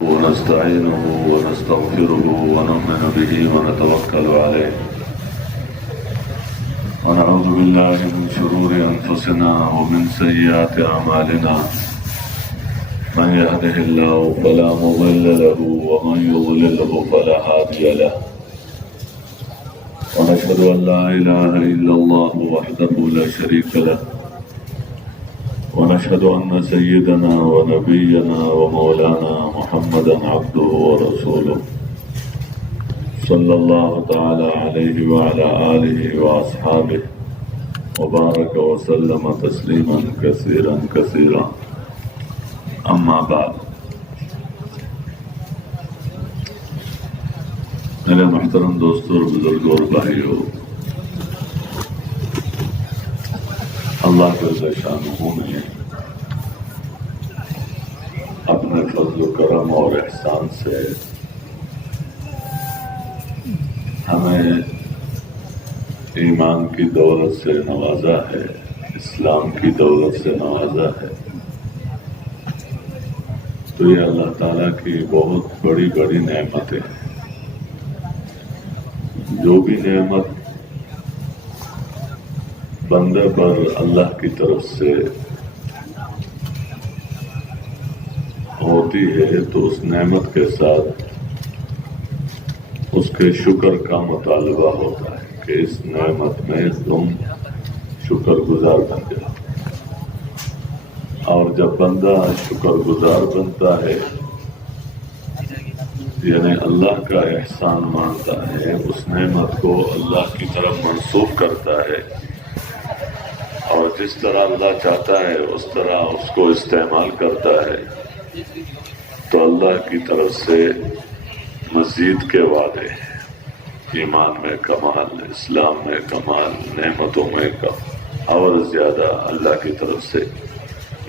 ونستعينه ونستغفره ونؤمن به ونتوكل عليه ونعوذ بالله من شرور أنفسنا ومن سيئات أعمالنا من يهده الله فلا مضل له ومن يضلله فلا هادي له ونشهد أن لا إله إلا الله وحده لا شريك له ونشهد أن سيدنا ونبينا ومولانا محمدا عبده ورسوله صلى الله تعالى عليه وعلى آله وأصحابه وبارك وسلم تسليما كثيرا كثيرا أما بعد میرے محترم دوستوں اور بزرگوں اور بھائیوں، اللہ جل شانہ نے اپنے فضل و کرم اور احسان سے ہمیں ایمان کی دولت سے نوازا ہے، اسلام کی دولت سے نوازا ہے۔ تو یہ اللہ تعالیٰ کی بہت بڑی بڑی نعمتیں ہیں۔ جو بھی نعمت بندے پر اللہ کی طرف سے ہوتی ہے تو اس نعمت کے ساتھ اس کے شکر کا مطالبہ ہوتا ہے کہ اس نعمت میں تم شکر گزار بن جاؤ، اور جب بندہ شکر گزار بنتا ہے یعنی اللہ کا احسان مانتا ہے، اس نعمت کو اللہ کی طرف منسوب کرتا ہے اور جس طرح اللہ چاہتا ہے اس طرح اس کو استعمال کرتا ہے، تو اللہ کی طرف سے مزید کے وعدے ہیں۔ ایمان میں کمال، اسلام میں کمال، نعمتوں میں اور زیادہ اللہ کی طرف سے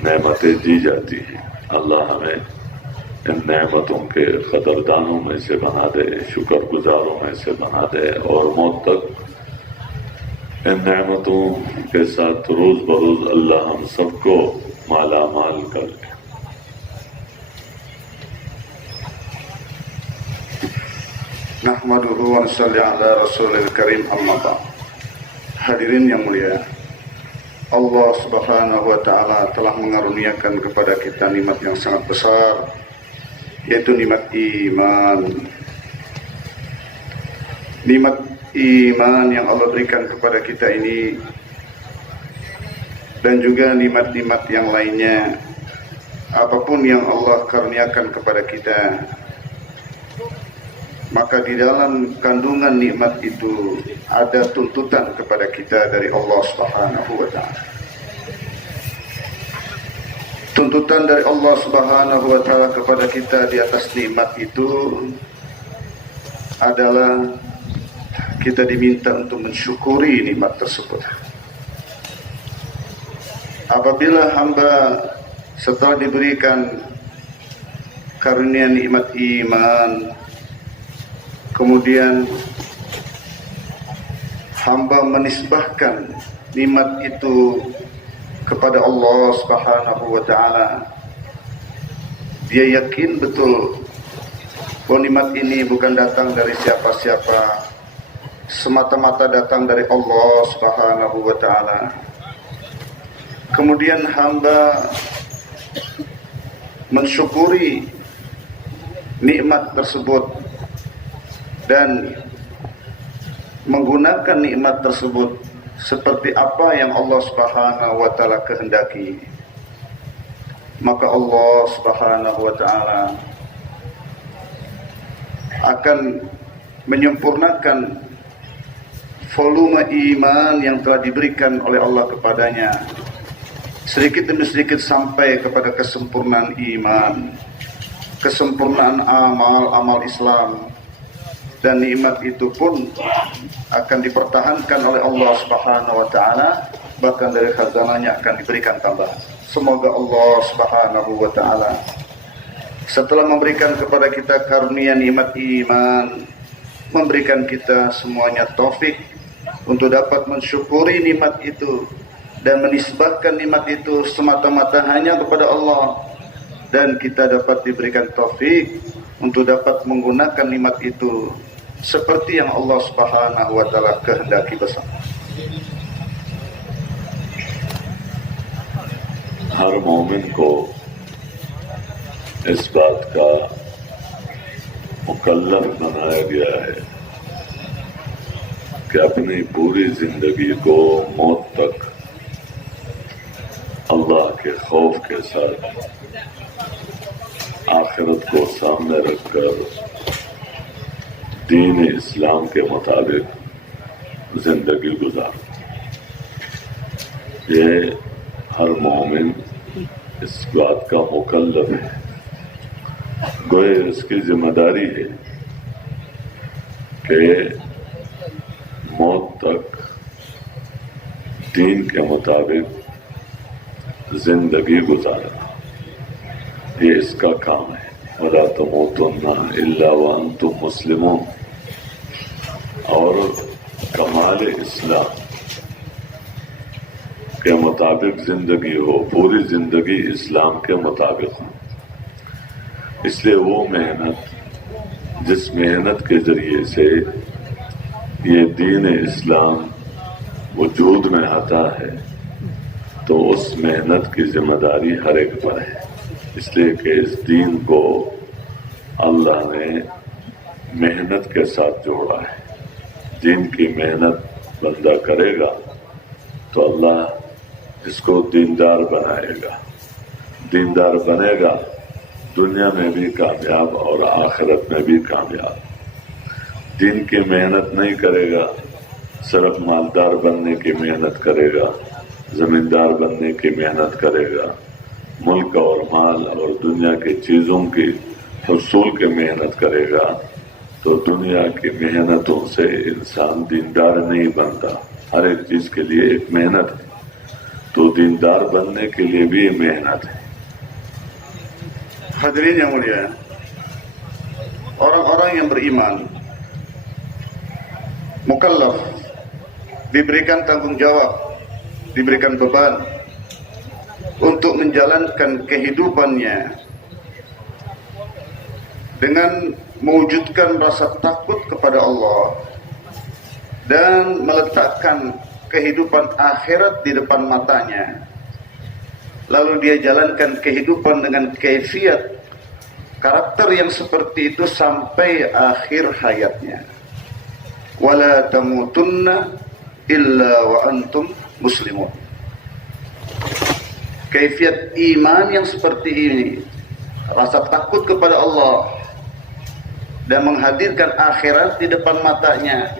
نعمتیں دی جاتی ہیں۔ اللہ ہمیں ان نعمتوں کے قدردانوں میں سے بنا دے، شکر گزاروں میں سے بنا دے، اور موت تک ان نعمتوں کے ساتھ روز بروز اللہ ہم سب کو مالا مال کر دے۔ Nahmaduhu wa nusalli ala rasulil karim, amma ba'd. Hadirin yang mulia, Allah subhanahu wa ta'ala telah mengaruniakan kepada kita nikmat yang sangat besar, yaitu nikmat iman. Nikmat iman yang Allah berikan kepada kita ini dan juga nikmat-nikmat yang lainnya, apapun yang Allah karuniakan kepada kita, maka di dalam kandungan nikmat itu ada tuntutan kepada kita dari Allah Subhanahu wa ta'ala. Tuntutan dari Allah Subhanahu wa ta'ala kepada kita di atas nikmat itu adalah kita diminta untuk mensyukuri nikmat tersebut. Apabila hamba setelah diberikan karunia nikmat iman, kemudian hamba menisbahkan nikmat itu kepada Allah Subhanahu wa ta'ala, dia yakin betul bahwa nikmat ini bukan datang dari siapa-siapa, semata-mata datang dari Allah Subhanahu wa ta'ala. Kemudian hamba mensyukuri nikmat tersebut dan menggunakan nikmat tersebut seperti apa yang Allah Subhanahu wa ta'ala kehendaki, maka Allah Subhanahu wa ta'ala akan menyempurnakan volume iman yang telah diberikan oleh Allah kepadanya sedikit demi sedikit sampai kepada kesempurnaan iman, kesempurnaan amal Islam. Dan nikmat itu pun akan dipertahankan oleh Allah Subhanahu wa ta'ala, bahkan dari khazanahnya akan diberikan tambahan. Semoga Allah Subhanahu wa ta'ala setelah memberikan kepada kita karunia nikmat iman, memberikan kita semuanya taufik untuk dapat mensyukuri nikmat itu dan menisbahkan nikmat itu semata-mata hanya kepada Allah, dan kita dapat diberikan taufik untuk dapat menggunakan nikmat itu seperti yang Allah Subhanahu wa taala kehendaki bersama. हर मोमिन को इस बात का मुकल्लफ बनाया गया है कि अपनी पूरी जिंदगी को मौत तक अल्लाह के खौफ के साथ आखिरत को सामने रखकर दीन इस्लाम के मुताबिक जिंदगी गुजार। ये हर मोमिन इस बात का मुकल्लफ है, गोए इसकी जिम्मेदारी है कि मौत तक दीन के मुताबिक जिंदगी गुजारना, ये इसका काम है। वला तमूतुन्ना इल्ला व अंतुम मुस्लिमून, और कमाल इस्लाम के मुताबिक जिंदगी हो, पूरी जिंदगी इस्लाम के मुताबिक हो। इसलिए वो मेहनत, जिस मेहनत के जरिए से ये दीन इस्लाम वजूद में आता है, तो उस मेहनत की जिम्मेदारी हर एक पर है। इसलिए कि इस दीन को अल्लाह ने मेहनत के साथ जोड़ा है। दीन की मेहनत बंदा करेगा तो अल्लाह इसको दीनदार बनाएगा। दीनदार बनेगा, दुनिया में भी कामयाब और आखिरत में भी कामयाब। दीन की मेहनत नहीं करेगा, सिर्फ मालदार बनने की मेहनत करेगा, जमींदार बनने की मेहनत करेगा, मुल्क और माल और दुनिया की चीजों की हसूल की मेहनत करेगा, तो दुनिया की मेहनतों से इंसान दीनदार नहीं बनता। हर एक चीज के लिए एक मेहनत है, तो दीनदार बनने के लिए भी मेहनत है। Hadirin yang mulia, orang-orang yang beriman mukallaf, diberikan tanggung jawab, diberikan beban untuk menjalankan kehidupannya dengan mewujudkan rasa takut kepada Allah dan meletakkan kehidupan akhirat di depan matanya. Lalu dia jalankan kehidupan dengan kaifiat karakter yang seperti itu sampai akhir hayatnya. Wala tamutunna illa wa antum muslimun. Kaifiat iman yang seperti ini, rasa takut kepada Allah dan menghadirkan akhirat di depan matanya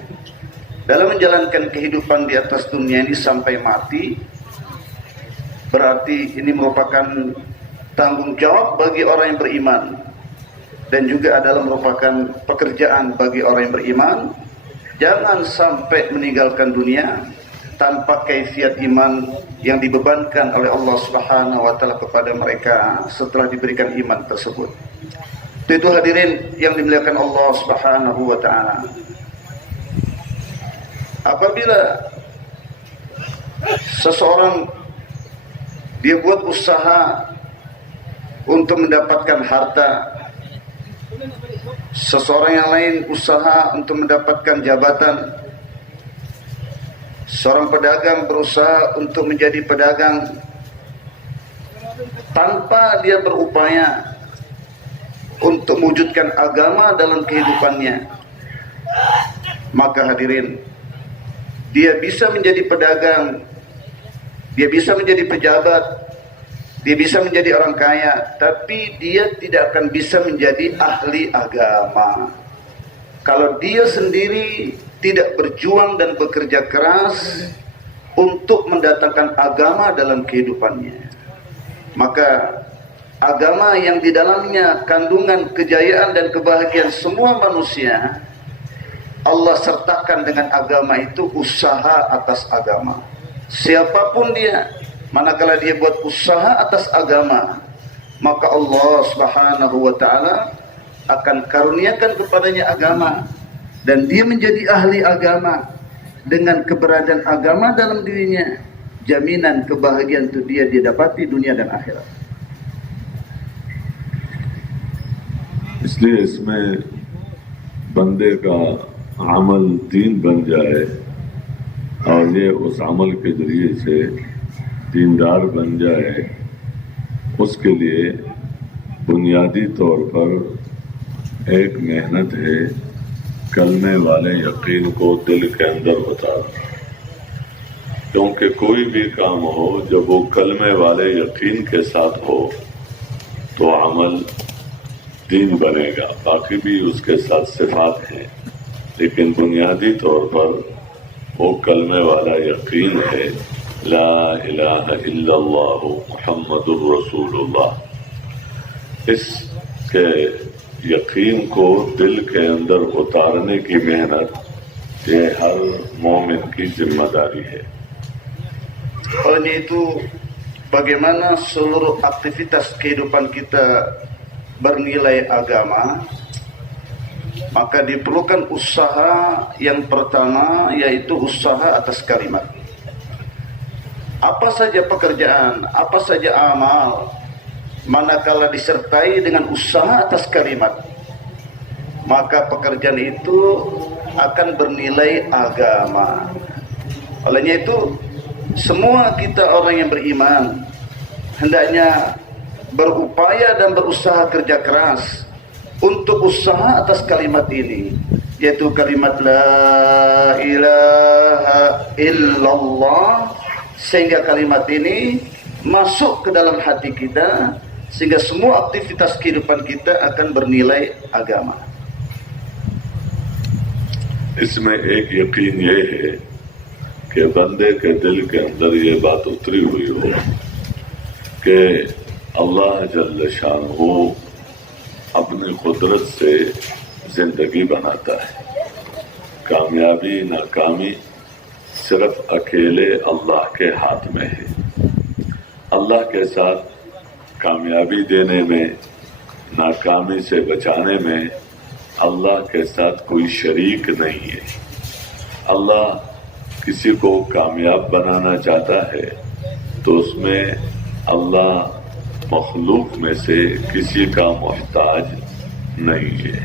dalam menjalankan kehidupan di atas dunia ini sampai mati, berarti ini merupakan tanggung jawab bagi orang yang beriman dan juga adalah merupakan pekerjaan bagi orang yang beriman. Jangan sampai meninggalkan dunia tanpa kaifiat iman yang dibebankan oleh Allah Subhanahu wa taala kepada mereka setelah diberikan iman tersebut. Itu hadirin yang dimuliakan Allah Subhanahu wa taala. Apabila seseorang dia buat usaha untuk mendapatkan harta, seseorang yang lain usaha untuk mendapatkan jabatan, seorang pedagang berusaha untuk menjadi pedagang, tanpa dia berupaya untuk mewujudkan agama dalam kehidupannya, maka hadirin, dia bisa menjadi pedagang, dia bisa menjadi pejabat, dia bisa menjadi orang kaya, tapi dia tidak akan bisa menjadi ahli agama kalau dia sendiri tidak berjuang dan bekerja keras untuk mendatangkan agama dalam kehidupannya. Maka agama yang di dalamnya kandungan kejayaan dan kebahagiaan semua manusia, Allah sertakan dengan agama itu usaha atas agama. Siapapun dia, manakala dia buat usaha atas agama, maka Allah Subhanahu wa taala akan karuniakan kepadanya agama dan dia menjadi ahli agama. Dengan keberadaan agama dalam dirinya, jaminan kebahagiaan itu dia dapati dunia dan akhirat. इसलिए इसमें बंदे का अमल दीन बन जाए और ये उस अमल के जरिए से दीनदार बन जाए, उसके लिए बुनियादी तौर पर एक मेहनत है कलमे वाले यकीन को दिल के अंदर उतारना। क्योंकि कोई भी काम हो जब वो कलमे वाले यकीन के साथ हो तो अमल दीन बनेगा। बाकी भी उसके साथ सिफात हैं, लेकिन बुनियादी तौर पर वो कलमे वाला यकीन है, ला इलाहा इल्लल्लाह मुहम्मदुर रसूलुल्लाह। इसके यकीन को दिल के अंदर उतारने की मेहनत ये हर मोमिन की जिम्मेदारी है। Oleh itu, bagaimana seluruh aktivitas kehidupan kita bernilai agama, maka diperlukan usaha yang pertama, yaitu usaha atas kalimat. Apa saja pekerjaan, apa saja amal, manakala disertai dengan usaha atas kalimat, maka pekerjaan itu akan bernilai agama. Olehnya itu, semua kita orang yang beriman hendaknya berupaya dan berusaha kerja keras untuk usaha atas kalimat ini, yaitu kalimat la ilaha illallah, sehingga kalimat ini masuk ke dalam hati kita, sehingga semua aktivitas kehidupan kita akan bernilai agama. इसमें एक यकीन ये है कि बंदे के दिल के अंदर ये बात उतरी हुई हो कि अल्लाह जल्ल शानहू अपनी कुदरत से जिंदगी बनाता है। कामयाबी नाकामी सिर्फ अकेले अल्लाह के हाथ में है। अल्लाह के साथ कामयाबी देने में, नाकामी से बचाने में अल्लाह के साथ कोई शरीक नहीं है। अल्लाह किसी को कामयाब बनाना चाहता है तो उसमें अल्लाह मखलूक में से किसी का मोहताज नहीं है।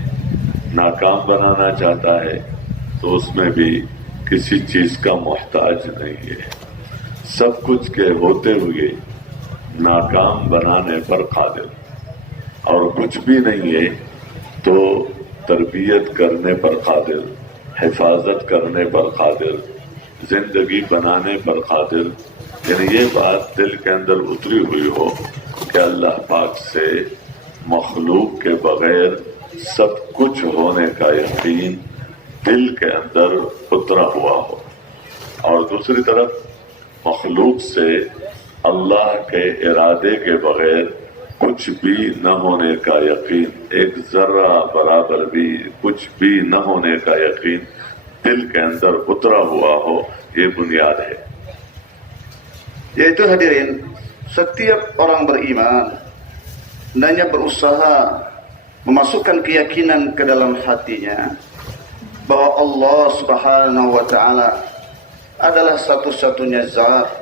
नाकाम बनाना चाहता है तो उसमें भी किसी चीज का मोहताज नहीं है। सब कुछ के होते हुए नाकाम बनाने पर कादिर, और कुछ भी नहीं है तो तरबियत करने पर कादिर, हिफाजत करने पर कादिर, जिंदगी बनाने पर कादिर। यानी ये बात दिल के अंदर उतरी हुई हो कि अल्लाह पाक से मखलूक के बगैर सब कुछ होने का यकीन दिल के अंदर उतरा हुआ हो, और दूसरी तरफ मखलूक से अल्लाह के इरादे के बगैर कुछ भी न होने का यकीन, एक जर्रा बराबर भी कुछ भी न होने का यकीन दिल के अंदर उतरा हुआ हो, ये बुनियाद है। Yaitu hadirin, setiap orang beriman hendaknya berusaha memasukkan keyakinan ke dalam hatinya bahwa Allah Subhanahu wa taala adalah satu-satunya zat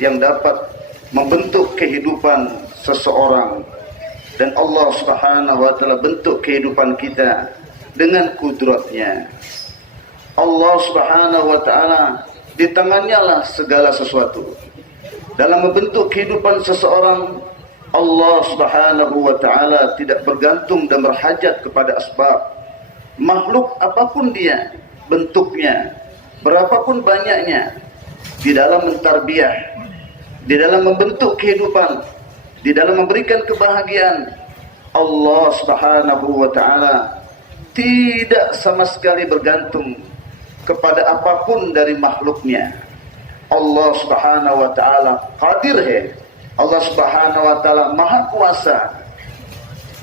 yang dapat membentuk kehidupan seseorang, dan Allah Subhanahu wa taala bentuk kehidupan kita dengan kudratnya. Allah Subhanahu wa taala, di tangannya lah segala sesuatu. Dalam membentuk kehidupan seseorang, Allah Subhanahu wa taala tidak bergantung dan berhajat kepada asbab. Makhluk apapun dia bentuknya, berapapun banyaknya, di dalam mentarbiyah, di dalam membentuk kehidupan, di dalam memberikan kebahagiaan, Allah Subhanahu wa taala tidak sama sekali bergantung kepada apapun dari makhluknya. Allah Subhanahu wa taala qadir hai. Allah Subhanahu wa taala maha kuasa.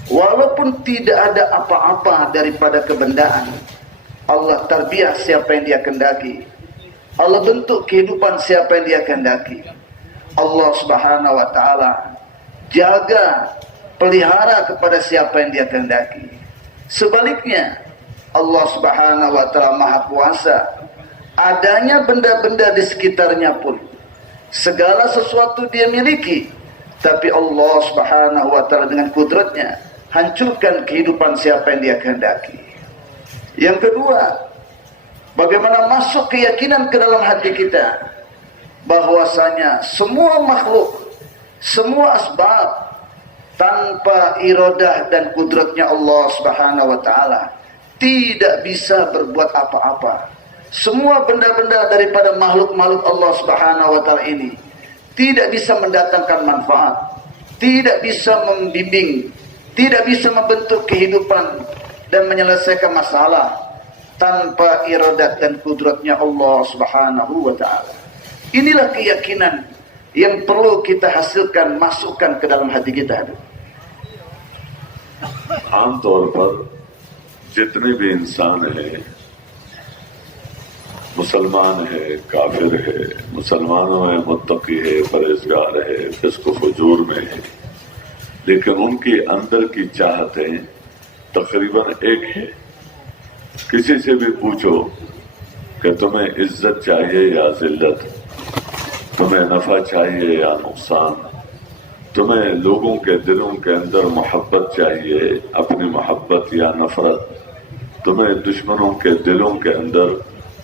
Walaupun tidak ada apa-apa daripada kebendaan, Allah tarbiyah siapa yang dia kehendaki. Allah bentuk kehidupan siapa yang dia kehendaki. Allah Subhanahu wa taala jaga, pelihara kepada siapa yang dia kehendaki. Sebaliknya, Allah Subhanahu wa taala maha kuasa. Adanya benda-benda di sekitarnya pun, segala sesuatu dia miliki, tapi Allah Subhanahu wa taala dengan kudratnya hancurkan kehidupan siapa yang dia kehendaki. Yang kedua, bagaimana masuk keyakinan ke dalam hati kita bahwasanya semua makhluk, semua asbab tanpa iradah dan kudratnya Allah Subhanahu wa taala tidak bisa berbuat apa-apa. Semua benda-benda daripada makhluk-makhluk Allah Subhanahu wa taala ini tidak bisa mendatangkan manfaat, tidak bisa membimbing, tidak bisa membentuk kehidupan dan menyelesaikan masalah tanpa iradat dan kudratnya Allah Subhanahu wa taala. Inilah keyakinan yang perlu kita hasilkan, masukkan ke dalam hati kita. आम तौर पर जितने भी इंसान हैं, मुसलमान है, काफिर है, मुसलमानों में मुत्तकी है, परहेजगार है, फिस्क फजूर में है, लेकिन उनके अंदर की चाहतें तकरीबन एक है। किसी से भी पूछो कि तुम्हें इज्जत चाहिए या जिल्लत, तुम्हें नफा चाहिए या नुकसान, तुम्हें लोगों के दिलों के अंदर मोहब्बत चाहिए, अपनी मोहब्बत या नफरत, तुम्हें दुश्मनों के दिलों के अंदर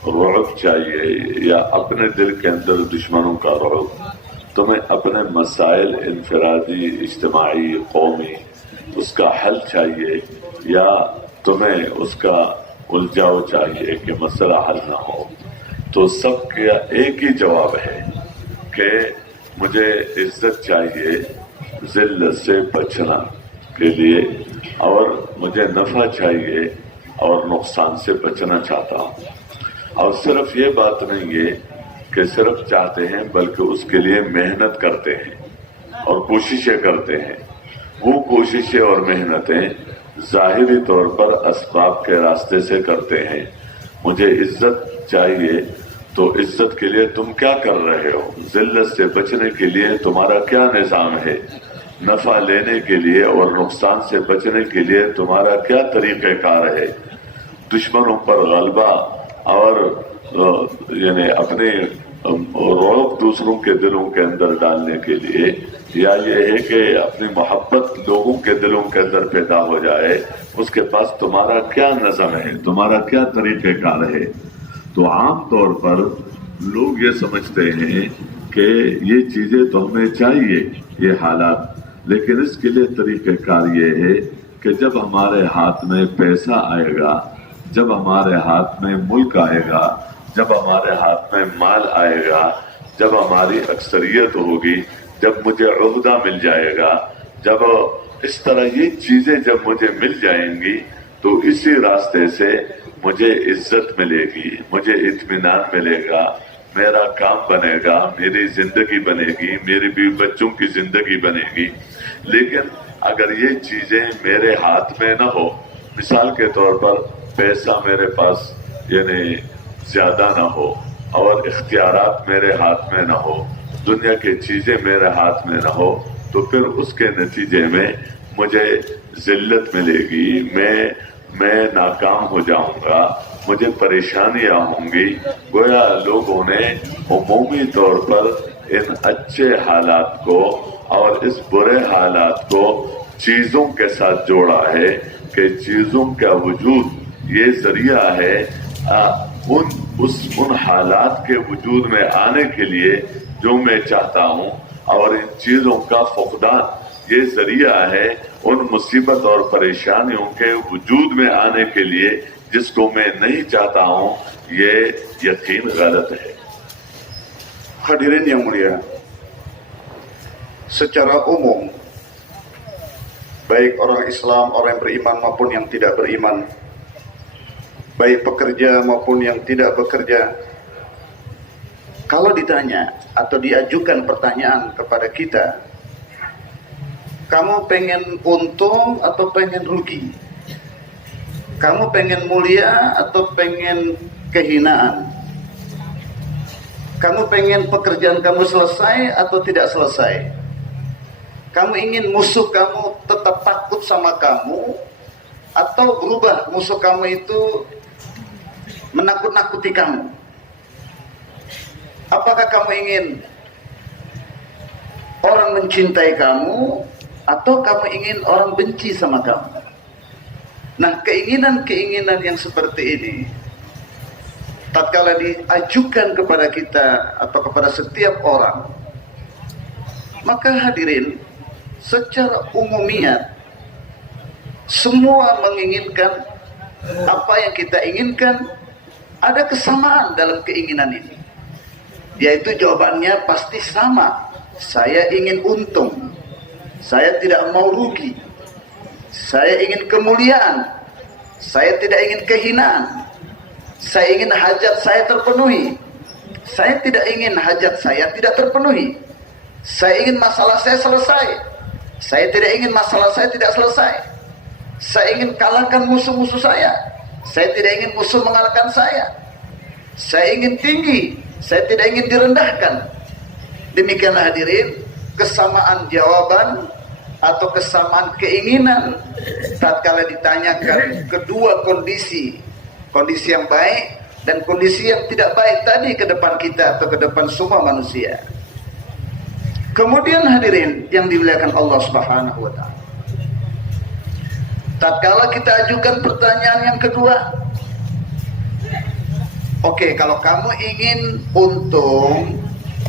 रुअब चाहिए या अपने दिल के अंदर दुश्मनों का रुअब, तुम्हें अपने मसाइल इनफरादी, इज्तिमाई, कौमी उसका हल चाहिए या तुम्हें उसका उलझाव चाहिए कि मसला हल ना हो, तो सबका एक ही जवाब है कि मुझे इज्जत चाहिए जिल्लत से बचना के लिए, और मुझे नफा चाहिए और नुकसान से बचना चाहता हूँ। और सिर्फ ये बात नहीं है कि सिर्फ चाहते हैं, बल्कि उसके लिए मेहनत करते हैं और कोशिशें करते हैं। वो कोशिशें और मेहनतें ज़ाहिरी तौर पर असबाब के रास्ते से करते हैं। मुझे इज्जत चाहिए, तो इज्जत के लिए तुम क्या कर रहे हो? जिल्लत से बचने के लिए तुम्हारा क्या निज़ाम है? नफा लेने के लिए और नुकसान से बचने के लिए तुम्हारा क्या तरीक़ेकार है? दुश्मनों पर गलबा और यानी अपने रौब दूसरों के दिलों के अंदर डालने के लिए, या ये है कि अपनी मोहब्बत लोगों के दिलों के अंदर पैदा हो जाए, उसके पास तुम्हारा क्या नज़म है, तुम्हारा क्या तरीक़ेकार है? तो आम तौर पर लोग ये समझते हैं कि ये चीज़ें तो हमें चाहिए, ये हालात, लेकिन इसके लिए तरीक़ेकार ये है कि जब हमारे हाथ में पैसा आएगा, जब हमारे हाथ में मुल्क आएगा, जब हमारे हाथ में माल आएगा, जब हमारी अक्सरियत होगी, जब मुझे ओहदा मिल जाएगा, जब इस तरह ये चीज़ें जब मुझे मिल जाएंगी, तो इसी रास्ते से मुझे इज्जत मिलेगी, मुझे इत्मीनान मिलेगा, मेरा काम बनेगा, मेरी जिंदगी बनेगी, मेरे भी बच्चों की जिंदगी बनेगी। लेकिन अगर ये चीजें मेरे हाथ में न हो, मिसाल के तौर पर पैसा मेरे पास यानी ज्यादा न हो और इख्तियारात मेरे हाथ में न हो, दुनिया की चीजें मेरे हाथ में न हो, तो फिर उसके नतीजे में मुझे जिल्लत मिलेगी, मैं नाकाम हो जाऊंगा, मुझे परेशानियां होंगी। गोया लोगों ने उमूमी तौर पर इन अच्छे हालात को और इस बुरे हालात को चीजों के साथ जोड़ा है कि चीजों का वजूद ये जरिया है उन हालात के वजूद में आने के लिए जो मैं चाहता हूँ, और इन चीजों का फुकदान ये जरिया है उन मुसीबत और परेशानियों के वजूद में आने के लिए जिसको मैं नहीं चाहता हूँ। ये यकीन गलत है। Hadirin yang mulia, secara umum, baik orang Islam, orang yang beriman maupun yang tidak beriman, baik pekerja maupun yang tidak bekerja, kalau ditanya atau diajukan pertanyaan kepada kita, kamu pengen untung atau pengen rugi? Kamu pengen mulia atau pengen kehinaan? Kamu pengen pekerjaan kamu selesai atau tidak selesai? Kamu ingin musuh kamu tetap takut sama kamu, atau berubah musuh kamu itu menakut-nakuti kamu? Apakah kamu ingin orang mencintai kamu atau kamu ingin orang benci sama kamu. Nah, keinginan-keinginan yang seperti ini tatkala diajukan kepada kita atau kepada setiap orang, maka hadirin, secara umumiat semua menginginkan apa yang kita inginkan. Ada kesamaan dalam keinginan ini, yaitu jawabannya pasti sama. Saya ingin untung, saya tidak mau rugi, saya ingin kemuliaan, saya tidak ingin kehinaan, saya ingin hajat saya terpenuhi, saya tidak ingin hajat saya tidak terpenuhi, saya ingin masalah saya selesai, saya tidak ingin masalah saya tidak selesai, saya ingin kalahkan musuh-musuh saya tidak ingin musuh mengalahkan saya ingin tinggi, saya tidak ingin direndahkan. Demikianlah hadirin, kesamaan jawaban atau kesamaan keinginan tatkala ditanyakan kedua kondisi yang baik dan kondisi yang tidak baik tadi ke depan kita atau ke depan semua manusia. Kemudian hadirin yang dimuliakan Allah Subhanahu wa taala, tatkala kita ajukan pertanyaan yang kedua, oke, kalau kamu ingin untung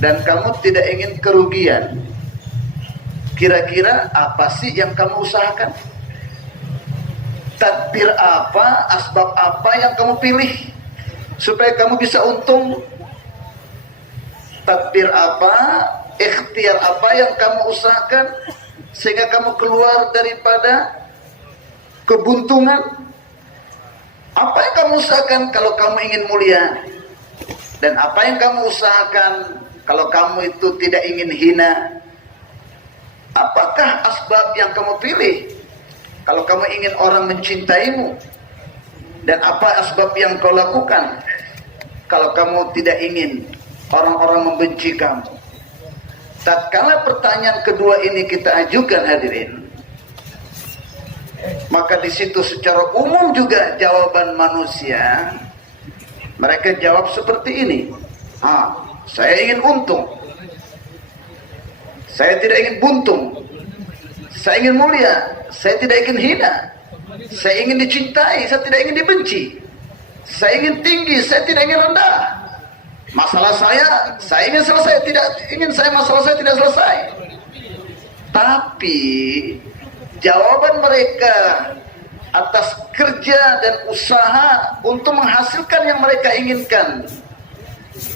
dan kamu tidak ingin kerugian, kira-kira apa sih yang kamu usahakan? Tadbir apa, asbab apa yang kamu pilih supaya kamu bisa untung? Tadbir apa, ikhtiar apa yang kamu usahakan sehingga kamu keluar daripada kebuntungan? Apa yang kamu usahakan kalau kamu ingin mulia? Dan apa yang kamu usahakan kalau kamu itu tidak ingin hina? Apakah asbab yang kamu pilih kalau kamu ingin orang mencintaimu? Dan apa asbab yang kau lakukan kalau kamu tidak ingin orang-orang membenci kamu? Tatkala pertanyaan kedua ini kita ajukan hadirin, maka di situ secara umum juga jawaban manusia, mereka jawab seperti ini. Saya ingin untung, saya tidak ingin buntung, saya ingin mulia, saya tidak ingin hina, saya ingin dicintai, saya tidak ingin dibenci, saya ingin tinggi, saya tidak ingin rendah. Masalah saya ingin selesai, tidak ingin masalah saya tidak selesai. Tapi jawaban mereka atas kerja dan usaha untuk menghasilkan yang mereka inginkan,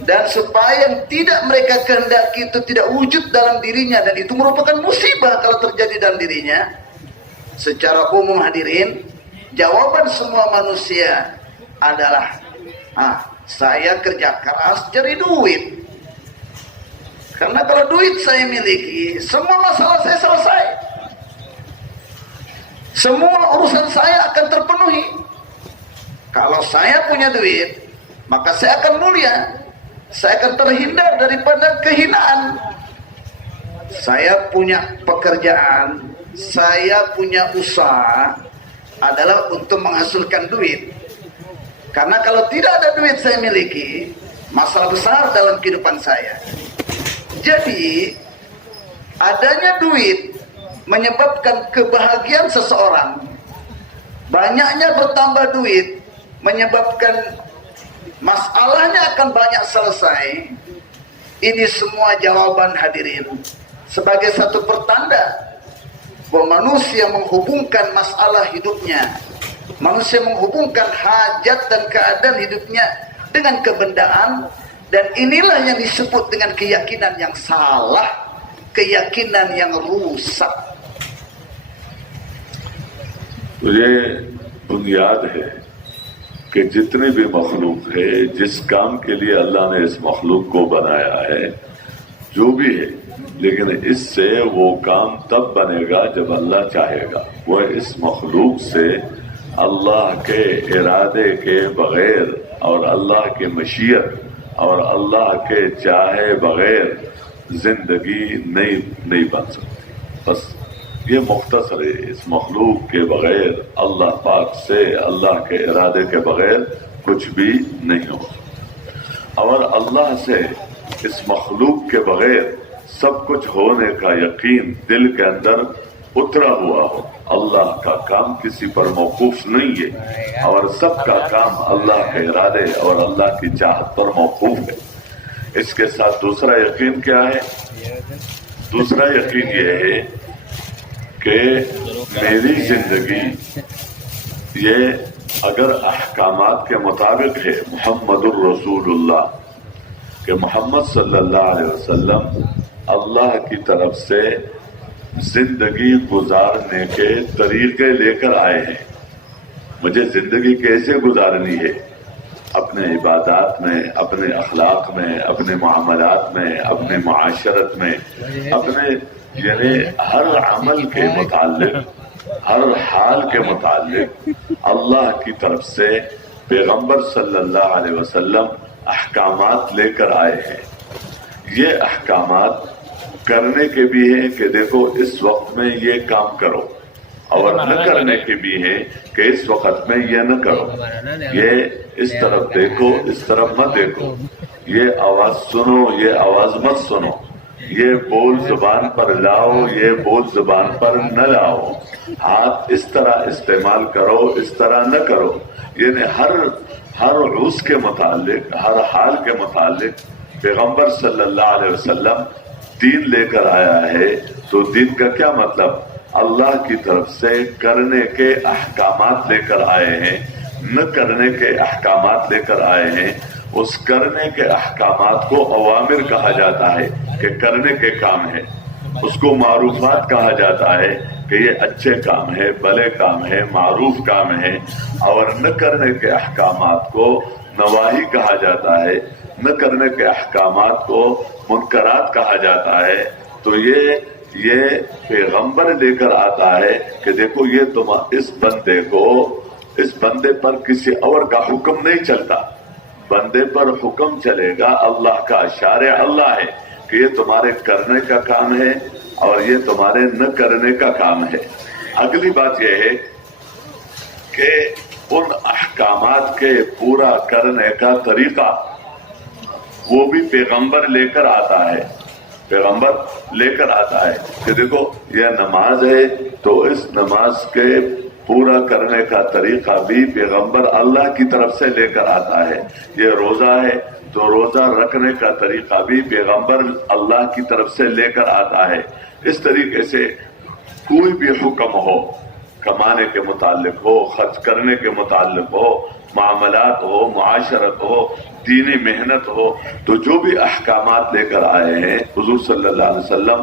dan supaya yang tidak mereka kehendaki itu tidak wujud dalam dirinya, dan itu merupakan musibah kalau terjadi dalam dirinya. Secara umum hadirin, jawaban semua manusia adalah, saya kerja keras cari duit, karena kalau duit saya miliki, semua masalah saya selesai, semua urusan saya akan terpenuhi. Kalau saya punya duit, maka saya akan mulia, saya akan terhindar daripada kehinaan. Saya punya pekerjaan, saya punya usaha adalah untuk menghasilkan duit. Karena kalau tidak ada duit saya miliki, masalah besar dalam kehidupan saya. Jadi adanya duit menyebabkan kebahagiaan seseorang, banyaknya bertambah duit menyebabkan masalahnya akan banyak selesai. Ini semua jawaban hadirin sebagai satu pertanda bahwa manusia menghubungkan masalah hidupnya, manusia menghubungkan hajat dan keadaan hidupnya dengan kebendaan, dan inilah yang disebut dengan keyakinan yang salah, keyakinan yang rusak. मुझे बुनियाद है कि जितने भी मखलूक है, जिस काम के लिए अल्लाह ने इस मखलूक को बनाया है, जो भी है, लेकिन इससे वो काम तब बनेगा जब अल्लाह चाहेगा। वह इस मखलूक से अल्लाह के इरादे के बगैर और अल्लाह की मशीयत और अल्लाह के चाहे बगैर जिंदगी नहीं बन सकती। बस ये मुख्तसर है, इस मखलूक के बगैर, अल्लाह पाक से, अल्लाह के इरादे के बगैर कुछ भी नहीं हो। और अल्लाह से इस मखलूक के बगैर सब कुछ होने का यकीन दिल के अंदर उतरा हुआ हो। अल्लाह का काम किसी पर मौकूफ नहीं है और सबका काम अल्लाह के इरादे और अल्लाह की चाहत पर मौकूफ है। इसके साथ दूसरा यकीन क्या है? दूसरा यकीन ये है कि मेरी जिंदगी ये अगर अहकामात के मुताबिक है मुहम्मदुर रसूलुल्लाह कि मोहम्मद सल्लल्लाहु अलैहि वसल्लम अल्लाह की तरफ से जिंदगी गुजारने के तरीके लेकर आए हैं। मुझे जिंदगी कैसे गुजारनी है, अपने इबादत में, अपने अखलाक में, अपने मामलात में, अपने मुआशरत में, अपने यानी हर अमल के मुताल्लिक, हर हाल के मुताल्लिक अल्लाह की तरफ से पैगंबर सल्लल्लाहु अलैहि वसल्लम अहकामात लेकर आए हैं। ये अहकामात करने के भी हैं कि देखो इस वक्त में ये काम करो, और न करने के भी हैं कि इस वक्त में ये न करो, ये इस तरफ देखो, इस तरफ मत देखो, ये आवाज सुनो, ये आवाज मत सुनो, ये बोल जुबान पर लाओ, ये बोल जुबान पर न लाओ, हाथ इस तरह इस्तेमाल करो, इस तरह न करो। यानी हर उसके मुतालिक, हर हाल के मुतालिक पैगंबर सल्लल्लाहु अलैहि वसल्लम दीन लेकर आया है। तो दीन का क्या मतलब? अल्लाह की तरफ से करने के अहकामात लेकर आए हैं, न करने के अहकामात लेकर आए हैं। उस करने के अहकामात को अवामिर कहा जाता है कि करने के काम है, उसको मारूफात कहा जाता है कि ये अच्छे काम है, भले काम है, मारूफ काम है। और न करने के अहकामात को नवाही कहा जाता है, न करने के अहकामात को मुनकरात कहा जाता है। तो ये पैगंबर लेकर आता है कि देखो ये तुम इस बंदे पर किसी और का हुक्म नहीं चलता, बंदे पर हुक्म चलेगा अल्लाह का। शारे अल्लाह है कि ये तुम्हारे करने का काम है और ये तुम्हारे न करने का काम है। अगली बात यह है कि उन अहकामात के पूरा करने का तरीका वो भी पैगंबर लेकर आता है। पैगंबर लेकर आता है कि देखो यह नमाज है तो इस नमाज के पूरा करने का तरीका भी पैगंबर अल्लाह की तरफ से लेकर आता है। ये रोजा है तो रोजा रखने का तरीका भी पैगंबर अल्लाह की तरफ से लेकर आता है। इस तरीके से कोई भी हुक्म हो, कमाने के मुतालिक हो, खर्च करने के मुतालिक हो, मामलात हो, मुआशरत हो, दीनी मेहनत हो, तो जो भी अहकामात लेकर आए हैं हुजूर सल्लल्लाहु अलैहि वसल्लम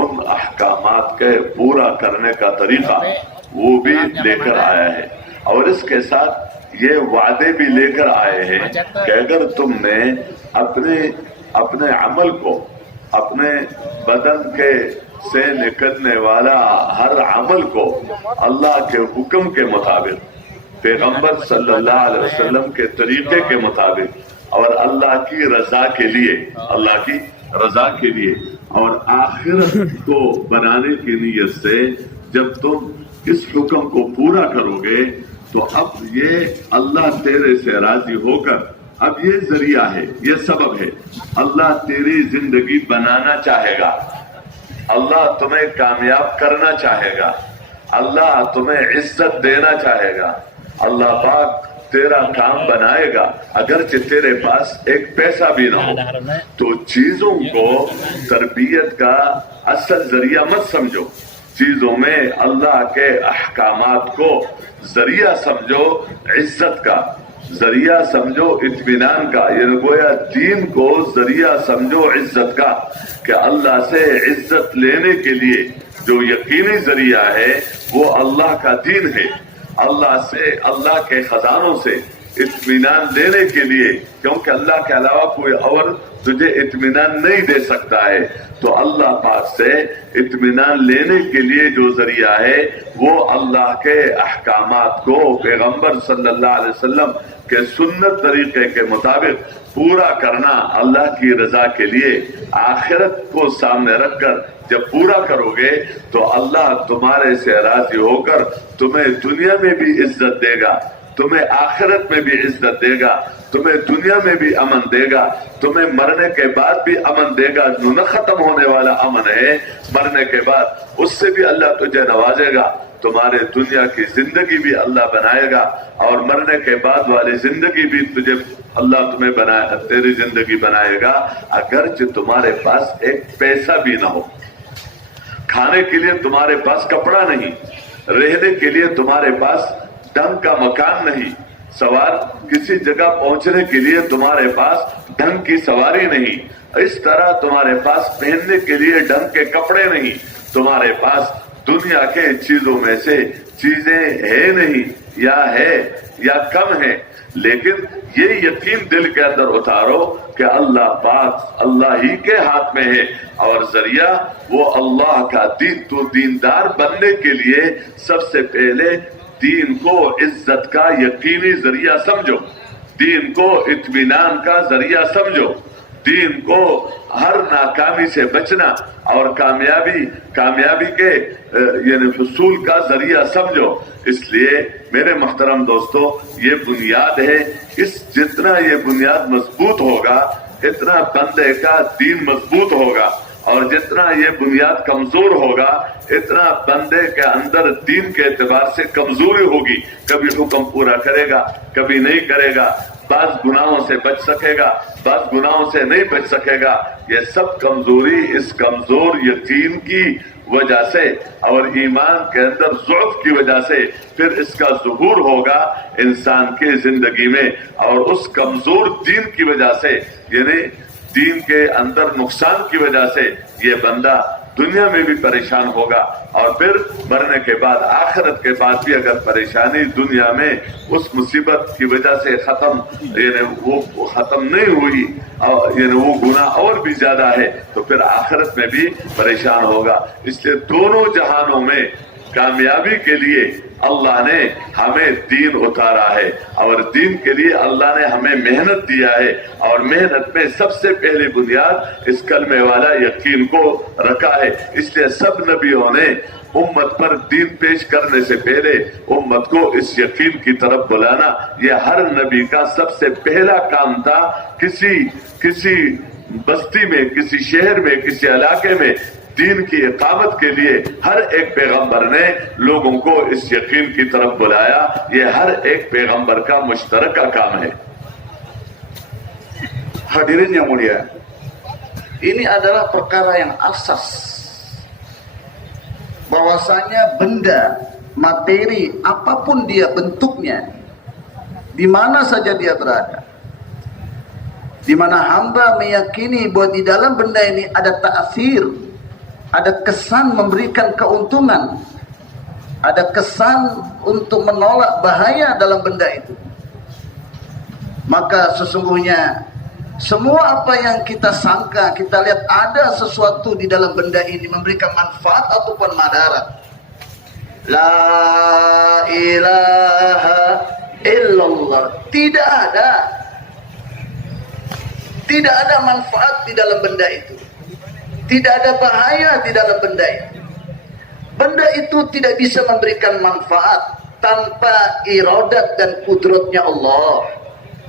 उन अहकामात के पूरा करने का तरीका वो भी लेकर आया है। और इसके साथ ये वादे भी लेकर आए हैं कि अगर तुमने अपने अमल को, अपने बदन के से निकलने वाला हर अमल को अल्लाह के हुक्म के मुताबिक, पैगंबर सल्लल्लाहु अलैहि वसल्लम के तरीके के मुताबिक और अल्लाह की रजा के लिए, अल्लाह की रजा के लिए और आखिरत को बनाने की नीयत से जब तुम इस हुक्म को पूरा करोगे तो अब ये अल्लाह तेरे से राजी होकर, अब ये जरिया है, ये सबब है। अल्लाह तेरी जिंदगी बनाना चाहेगा, अल्लाह तुम्हें कामयाब करना चाहेगा, अल्लाह तुम्हें इज्जत देना चाहेगा, अल्लाह पाक तेरा काम बनाएगा। अगरचे तेरे पास एक पैसा भी ना हो तो चीजों को तरबियत का असल जरिया मत समझो, चीजों में अल्लाह के अहकामात को जरिया समझो, इज्जत का जरिया समझो, इत्मीनान का। ये गोया दीन को जरिया समझो इज्जत का, कि अल्लाह से इज्जत लेने के लिए जो यकीनी जरिया है वो अल्लाह का दीन है। अल्लाह से, अल्लाह के खजानों से इत्मीनान लेने के लिए, क्योंकि अल्लाह के अलावा कोई और तुझे इत्मीनान नहीं दे सकता है, तो अल्लाह पाक से इत्मीनान लेने के लिए जो जरिया है वो अल्लाह के अहकामात को पैगंबर सल्लल्लाहु अलैहि वसल्लम के सुन्नत तरीके के मुताबिक पूरा करना, अल्लाह की रजा के लिए आखिरत को सामने रखकर जब पूरा करोगे तो अल्लाह तुम्हारे से राजी होकर तुम्हें दुनिया में भी इज्जत देगा तुम्हें आखिरत में भी इज्जत देगा, तुम्हें दुनिया में भी अमन देगा, तुम्हें मरने के बाद भी अमन देगा। जो न खत्म होने वाला अमन है मरने के बाद, उससे भी अल्लाह तुझे नवाजेगा। तुम्हारे दुनिया की जिंदगी भी अल्लाह बनाएगा और मरने के बाद वाली जिंदगी भी अल्लाह तुम्हें बनाए, तेरी जिंदगी बनाएगा। अगरचे तुम्हारे पास एक पैसा भी ना हो, खाने के लिए तुम्हारे पास कपड़ा नहीं, रहने के लिए तुम्हारे पास ढंग का मकान नहीं, सवार किसी जगह पहुंचने के लिए तुम्हारे पास ढंग की सवारी नहीं, इस तरह तुम्हारे पास पहनने के लिए ढंग के कपड़े नहीं, तुम्हारे पास दुनिया के चीजों में से चीजें है नहीं या है या कम है, लेकिन ये यकीन दिल के अंदर उतारो कि अल्लाह पाक अल्लाह ही के हाथ में है और जरिया वो अल्लाह का दीन। तो दीनदार बनने के लिए सबसे पहले दीन को इज्जत का यकीनी जरिया समझो, दीन को इत्मीनान का जरिया समझो, दीन को हर नाकामी से बचना और कामयाबी के यानी हुसूल का जरिया समझो। इसलिए मेरे मुहतरम दोस्तों, ये बुनियाद है। इस जितना ये बुनियाद मजबूत होगा इतना बंदे का दीन मजबूत होगा, और जितना ये बुनियाद कमजोर होगा इतना बंदे के अंदर दीन के एतबार से कमजोरी होगी। कभी हुक्म पूरा करेगा, कभी नहीं करेगा, बाज गुनाहों से बच सकेगा, बाज गुनाहों से नहीं बच सकेगा। ये सब कमजोरी इस कमजोर यकीन की वजह से और ईमान के अंदर ज़ुअफ़ की वजह से फिर इसका ज़ुहूर होगा इंसान की जिंदगी में, और उस कमजोर दीन की वजह से यानी दीन के अंदर नुकसान की वजह से ये बंदा दुनिया में भी परेशान होगा, और फिर मरने के बाद आखिरत के बाद भी अगर परेशानी दुनिया में उस मुसीबत की वजह से वो खत्म नहीं हुई और वो गुनाह और भी ज्यादा है, तो फिर आखिरत में भी परेशान होगा। इसलिए दोनों जहानों में कामयाबी के लिए अल्लाह ने हमें दीन उतारा है, और दीन के लिए अल्लाह ने हमें मेहनत दिया है, और मेहनत में सबसे पहली बुनियाद इस कलमे वाला यकीन को रखा है। इसलिए सब नबियों ने उम्मत पर दीन पेश करने से पहले उम्मत को इस यकीन की तरफ बुलाना, ये हर नबी का सबसे पहला काम था। किसी बस्ती में, किसी शहर में, किसी इलाके में दीन की इकामत के लिए हर एक पैगंबर ने लोगों को इस यकीन की तरफ बुलाया। ये हर एक पैगंबर का मुश्तरका काम है। Hadirin yang mulia, ini adalah perkara yang asas, bahwasanya benda, materi, apapun dia bentuknya, di mana saja dia berada, di mana hamba meyakini bahwa di dalam benda ini ada ta'asir, ada kesan memberikan keuntungan, ada kesan untuk menolak bahaya dalam benda itu, maka sesungguhnya semua apa yang kita sangka, kita lihat ada sesuatu di dalam benda ini memberikan manfaat ataupun madarat. La ilaha illallah. Tidak ada manfaat di dalam benda itu. Tidak ada bahaya di dalam benda itu. Benda itu tidak bisa memberikan manfaat tanpa iradat dan kudratnya Allah.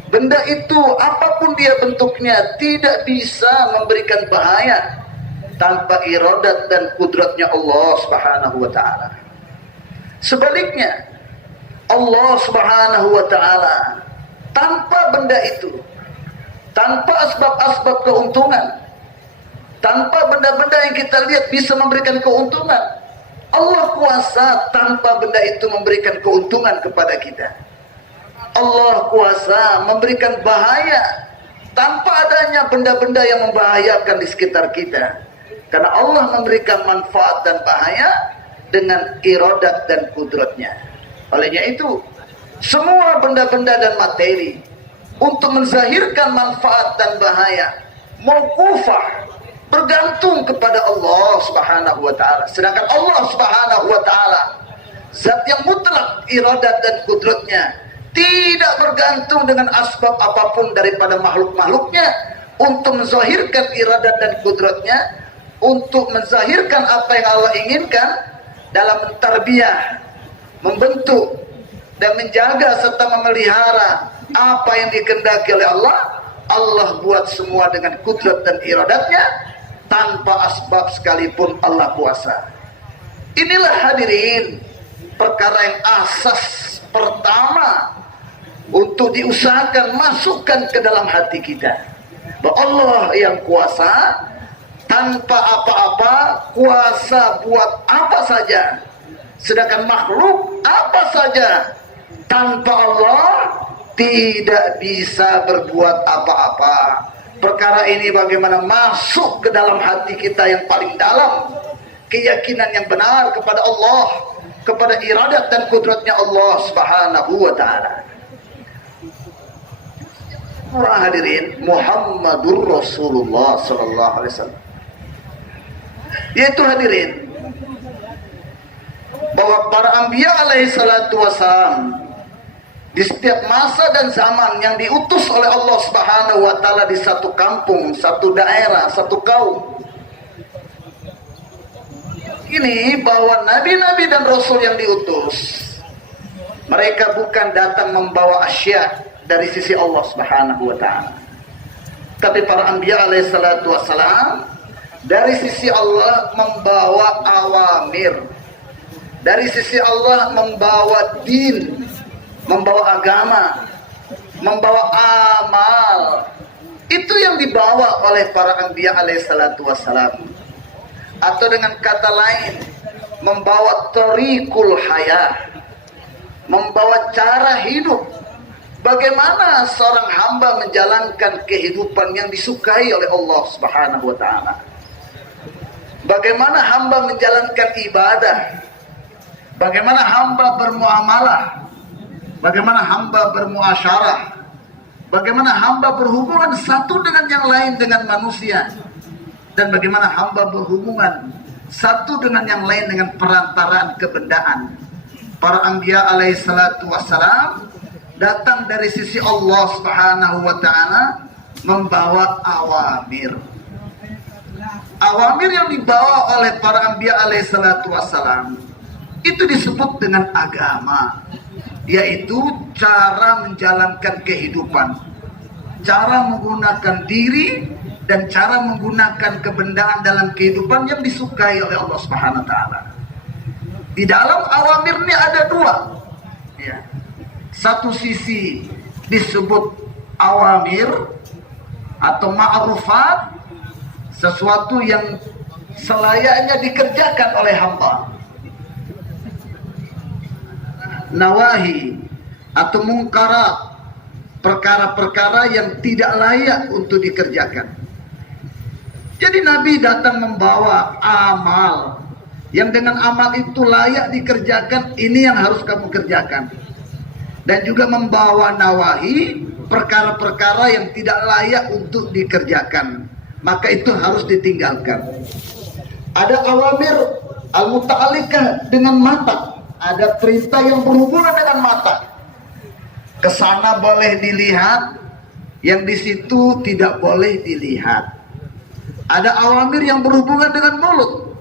Benda itu apapun dia bentuknya tidak bisa memberikan bahaya tanpa iradat dan kudratnya Allah Subhanahu wa taala. Sebaliknya, Allah Subhanahu wa taala tanpa benda itu, tanpa asbab-asbab keuntungan, tanpa benda-benda yang kita lihat bisa memberikan keuntungan, Allah kuasa tanpa benda itu memberikan keuntungan kepada kita. Allah kuasa memberikan bahaya tanpa adanya benda-benda yang membahayakan di sekitar kita. Karena Allah memberikan manfaat dan bahaya dengan iradat dan kudratnya. Olehnya itu, semua benda-benda dan materi untuk menzahirkan manfaat dan bahaya mauqufah, bergantung kepada Allah Subhanahu wa taala. Sedangkan Allah Subhanahu wa taala zat yang mutlak iradat dan kudratnya tidak bergantung dengan asbab apapun daripada makhluk-makhluknya untuk menzahirkan iradat dan kudratnya, untuk menzahirkan apa yang Allah inginkan dalam mentarbiyah, membentuk, dan menjaga serta memelihara apa yang dikehendaki oleh Allah, Allah buat semua dengan kudrat dan iradatnya, tanpa asbab sekalipun Allah kuasa. Inilah hadirin perkara yang asas pertama untuk diusahakan masukkan ke dalam hati kita, bahwa Allah yang kuasa, tanpa apa-apa, kuasa buat apa saja. Sedangkan makhluk apa saja tanpa Allah tidak bisa berbuat apa-apa. Perkara ini bagaimana masuk ke dalam hati kita yang paling dalam, keyakinan yang benar kepada Allah, kepada iradat dan kudratnya Allah Subhanahu wa ta'ala. Para hadirin, Muhammadur Rasulullah sallallahu alaihi wasallam, yaitu hadirin bahwa para anbiya alaihi salatu wassalam di setiap masa dan zaman yang diutus oleh Allah Subhanahu wa ta'ala di satu kampung, satu daerah, satu kaum, ini bahwa nabi-nabi dan rasul yang diutus, mereka bukan datang membawa asya dari sisi Allah Subhanahu wa ta'ala, tapi para anbiya alaihi salatu wassalam dari sisi Allah membawa awamir, dari sisi Allah membawa din, membawa agama, membawa amal. Itu yang dibawa oleh para anbiya alaihi salatu wassalam. Atau dengan kata lain, membawa thariqul hayah, membawa cara hidup. Bagaimana seorang hamba menjalankan kehidupan yang disukai oleh Allah Subhanahu wa ta'ala. Bagaimana hamba menjalankan ibadah. Bagaimana hamba bermuamalah. Bagaimana hamba bermuasyarah. Bagaimana hamba berhubungan satu dengan yang lain dengan manusia. Dan bagaimana hamba berhubungan satu dengan yang lain dengan perantaraan kebendaan. Para anbiya alaihi salatu wassalam datang dari sisi Allah Subhanahu wa ta'ala membawa awamir. Awamir yang dibawa oleh para anbiya alaihi salatu wassalam itu disebut dengan agama, yaitu cara menjalankan kehidupan, cara menggunakan diri dan cara menggunakan kebendaan dalam kehidupan yang disukai oleh Allah Subhanahu wa ta'ala. Di dalam awamir ini ada dua, ya. Satu sisi disebut awamir atau ma'rufat, sesuatu yang selayaknya dikerjakan oleh hamba. Nawahi atau mungkarat, perkara-perkara yang tidak layak untuk dikerjakan. Jadi Nabi datang membawa amal, yang dengan amal itu layak dikerjakan, ini yang harus kamu kerjakan. Dan juga membawa nawahi, perkara-perkara yang tidak layak untuk dikerjakan, maka itu harus ditinggalkan. Ada awamir al-muta'alliqah dengan mata, ada perintah yang berhubungan dengan mata. Kesana boleh dilihat, yang di situ tidak boleh dilihat. Ada awamir yang berhubungan dengan mulut.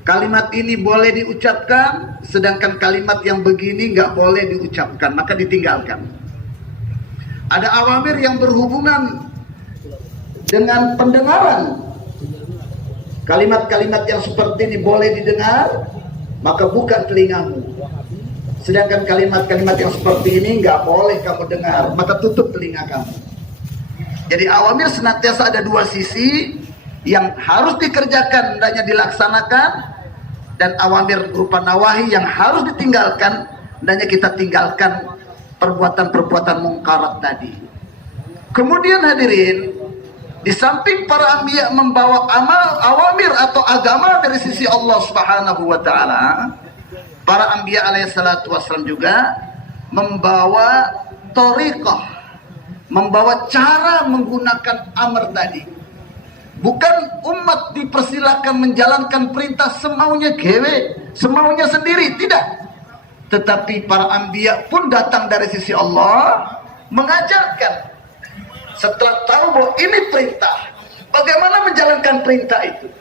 Kalimat ini boleh diucapkan, sedangkan kalimat yang begini nggak boleh diucapkan, maka ditinggalkan. Ada awamir yang berhubungan dengan pendengaran. Kalimat-kalimat yang seperti ini boleh didengar, maka buka telingamu. Sedangkan kalimat-kalimat yang seperti ini nggak boleh kamu dengar, maka tutup telinga kamu. Jadi awamir senantiasa ada dua sisi, yang harus dikerjakan hendaknya dilaksanakan, dan awamir berupa nawahi yang harus ditinggalkan, hendaknya kita tinggalkan perbuatan-perbuatan mungkarat tadi. Kemudian hadirin, di samping para anbiya membawa awamir atau agama dari sisi Allah Subhanahu wa ta'ala, para anbiya alaihi salatu wassalam juga membawa thariqah, membawa cara menggunakan amr tadi. Bukan umat dipersilakan menjalankan perintah semaunya gewe, semaunya sendiri, tidak. Tetapi para anbiya pun datang dari sisi Allah mengajarkan. Setelah tahu bahwa ini perintah, bagaimana menjalankan perintah itu.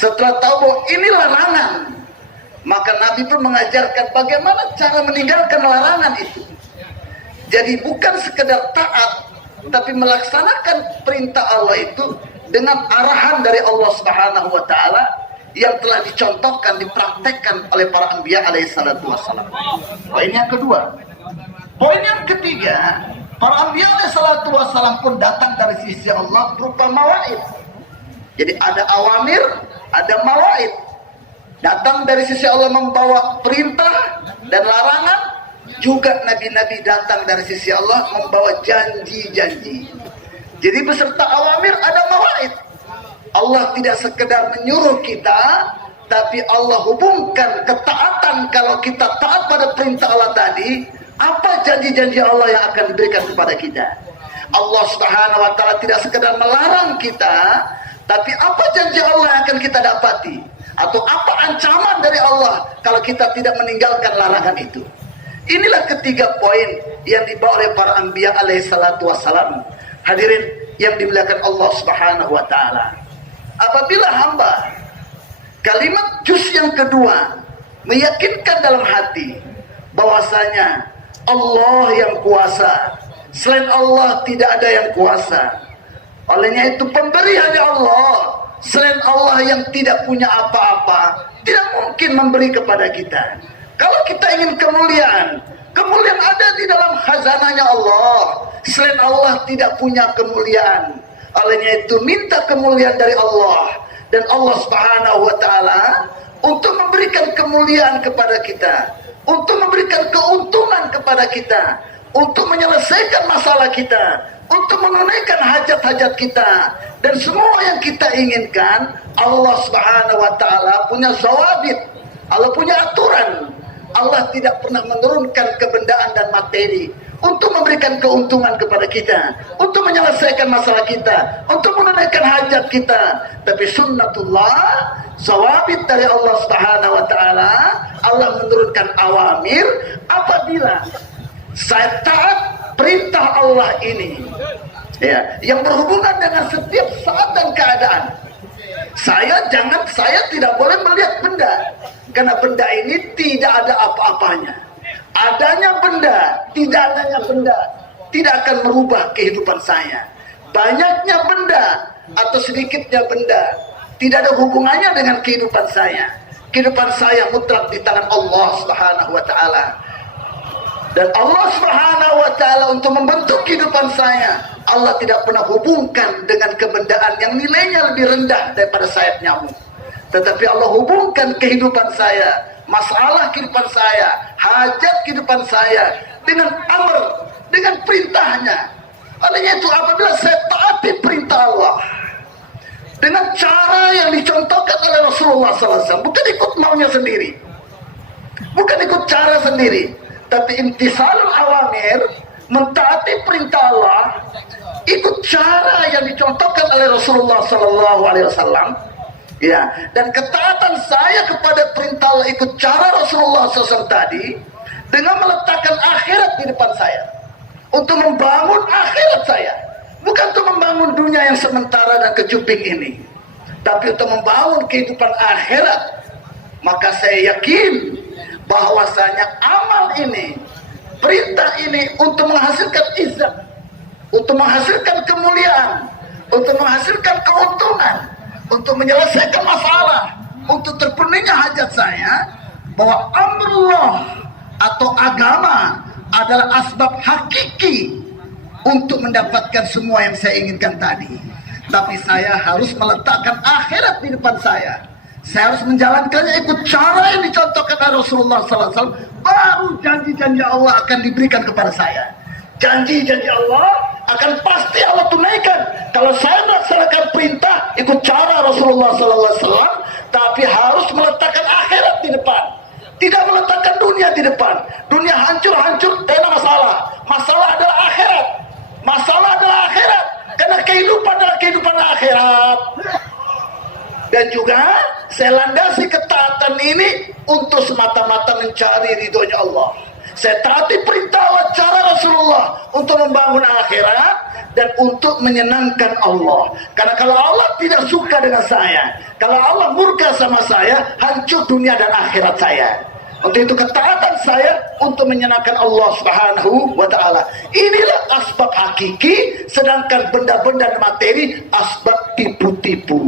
Setelah tahu bahwa ini larangan, Maka Nabi pun mengajarkan bagaimana cara meninggalkan larangan itu. Jadi bukan sekedar taat, tapi melaksanakan perintah Allah itu dengan arahan dari Allah Subhanahu wa taala yang telah dicontohkan, dipraktekkan oleh para anbiya alaihi salatu wassalam. Poin yang kedua. Poin yang ketiga, para anbiya alaihi salatu wassalam pun datang dari sisi Allah berupa mawaid. Jadi ada awamir, ada mawaid. Datang dari sisi Allah membawa perintah dan larangan. Juga nabi-nabi datang dari sisi Allah membawa janji-janji. Jadi beserta awamir ada mawaid. Allah tidak sekedar menyuruh kita, tapi Allah hubungkan ketaatan. Kalau kita taat pada perintah Allah tadi, apa janji-janji Allah yang akan diberikan kepada kita? Allah Subhanahu wa taala tidak sekedar melarang kita, tapi apa janji Allah yang akan kita dapati? Atau apa ancaman dari Allah kalau kita tidak meninggalkan larangan itu? Inilah ketiga poin yang dibawa oleh para anbiya alaihi salatu wassalam. Hadirin yang dimuliakan Allah Subhanahu wa taala. Apabila hamba kalimat juz yang kedua meyakinkan dalam hati bahwasanya Allah yang kuasa, selain Allah tidak ada yang kuasa. Olehnya itu pemberi hanya Allah. Selain Allah yang tidak punya apa-apa, tidak mungkin memberi kepada kita. Kalau kita ingin kemuliaan, kemuliaan ada di dalam khazanahnya Allah. Selain Allah tidak punya kemuliaan. Olehnya itu minta kemuliaan dari Allah. Dan Allah Subhanahu wa taala untuk memberikan kemuliaan kepada kita, untuk memberikan keuntungan kepada kita, untuk menyelesaikan masalah kita, untuk menunaikan hajat-hajat kita, dan semua yang kita inginkan. Allah Subhanahu wa taala punya zawabit, Allah punya aturan. Allah tidak pernah menurunkan kebendaan dan materi untuk memberikan keuntungan kepada kita, untuk menyelesaikan masalah kita, untuk menunaikan hajat kita. Tapi sunnatullah, zawabit dari Allah Subhanahu wa taala, Allah menurunkan awamir apabila saya taat perintah Allah ini, ya, yang berhubungan dengan setiap saat dan keadaan. Saya tidak boleh melihat benda, karena benda ini tidak ada apa-apanya. Adanya benda, tidak adanya benda tidak akan merubah kehidupan saya. Banyaknya benda atau sedikitnya benda tidak ada hubungannya dengan kehidupan saya. Kehidupan saya mutlak di tangan Allah Subhanahu wa taala. Dan Allah Subhanahu wa taala untuk membentuk kehidupan saya, Allah tidak pernah hubungkan dengan kebendaan yang nilainya lebih rendah daripada sayap nyamuk. Tetapi Allah hubungkan kehidupan saya, masalah kehidupan saya, hajat kehidupan saya dengan amr, dengan perintahnya. Olehnya itu apabila saya taati perintah Allah dengan cara yang dicontohkan oleh Rasulullah SAW, bukan ikut maunya sendiri, bukan ikut cara sendiri, tapi imtisalul awamir, mentaati perintah Allah, ikut cara yang dicontohkan oleh Rasulullah SAW. Ya, dan ketaatan saya kepada perintah Allah ikut cara Rasulullah SAW tadi dengan meletakkan akhirat di depan saya, untuk membangun akhirat saya, bukan untuk membangun dunia yang sementara dan kejuping ini, tapi untuk membangun kehidupan akhirat. Maka saya yakin bahwasanya amal ini, perintah ini untuk menghasilkan izzat, untuk menghasilkan kemuliaan, untuk menghasilkan keuntungan, untuk menyelesaikan masalah, untuk terpenuhinya hajat saya, bahwa amrullah atau agama adalah asbab hakiki untuk mendapatkan semua yang saya inginkan tadi. Tapi saya harus meletakkan akhirat di depan saya. Saya harus menjalankannya ikut cara yang dicontohkan oleh Rasulullah SAW. Baru janji-janji Allah akan diberikan kepada saya. Janji-janji Allah akan pasti Allah tunaikan kalau saya melaksanakan perintah ikut cara Rasulullah SAW, tapi harus meletakkan akhirat di depan, tidak meletakkan dunia di depan. Dunia hancur-hancur, tidak ada masalah. Masalah adalah akhirat. Masalah adalah akhirat, karena kehidupan adalah kehidupan akhirat. Dan juga saya landasi ketaatan ini untuk semata-mata mencari ridhonya Allah. Saya taati perintah Allah cara Rasulullah untuk membangun akhirat, dan untuk menyenangkan Allah. Karena kalau Allah tidak suka dengan saya, kalau Allah murka sama saya, hancur dunia dan akhirat saya. Untuk itu ketaatan saya untuk menyenangkan Allah Subhanahu wa ta'ala. Inilah asbab hakiki, sedangkan benda-benda materi asbab tipu-tipu.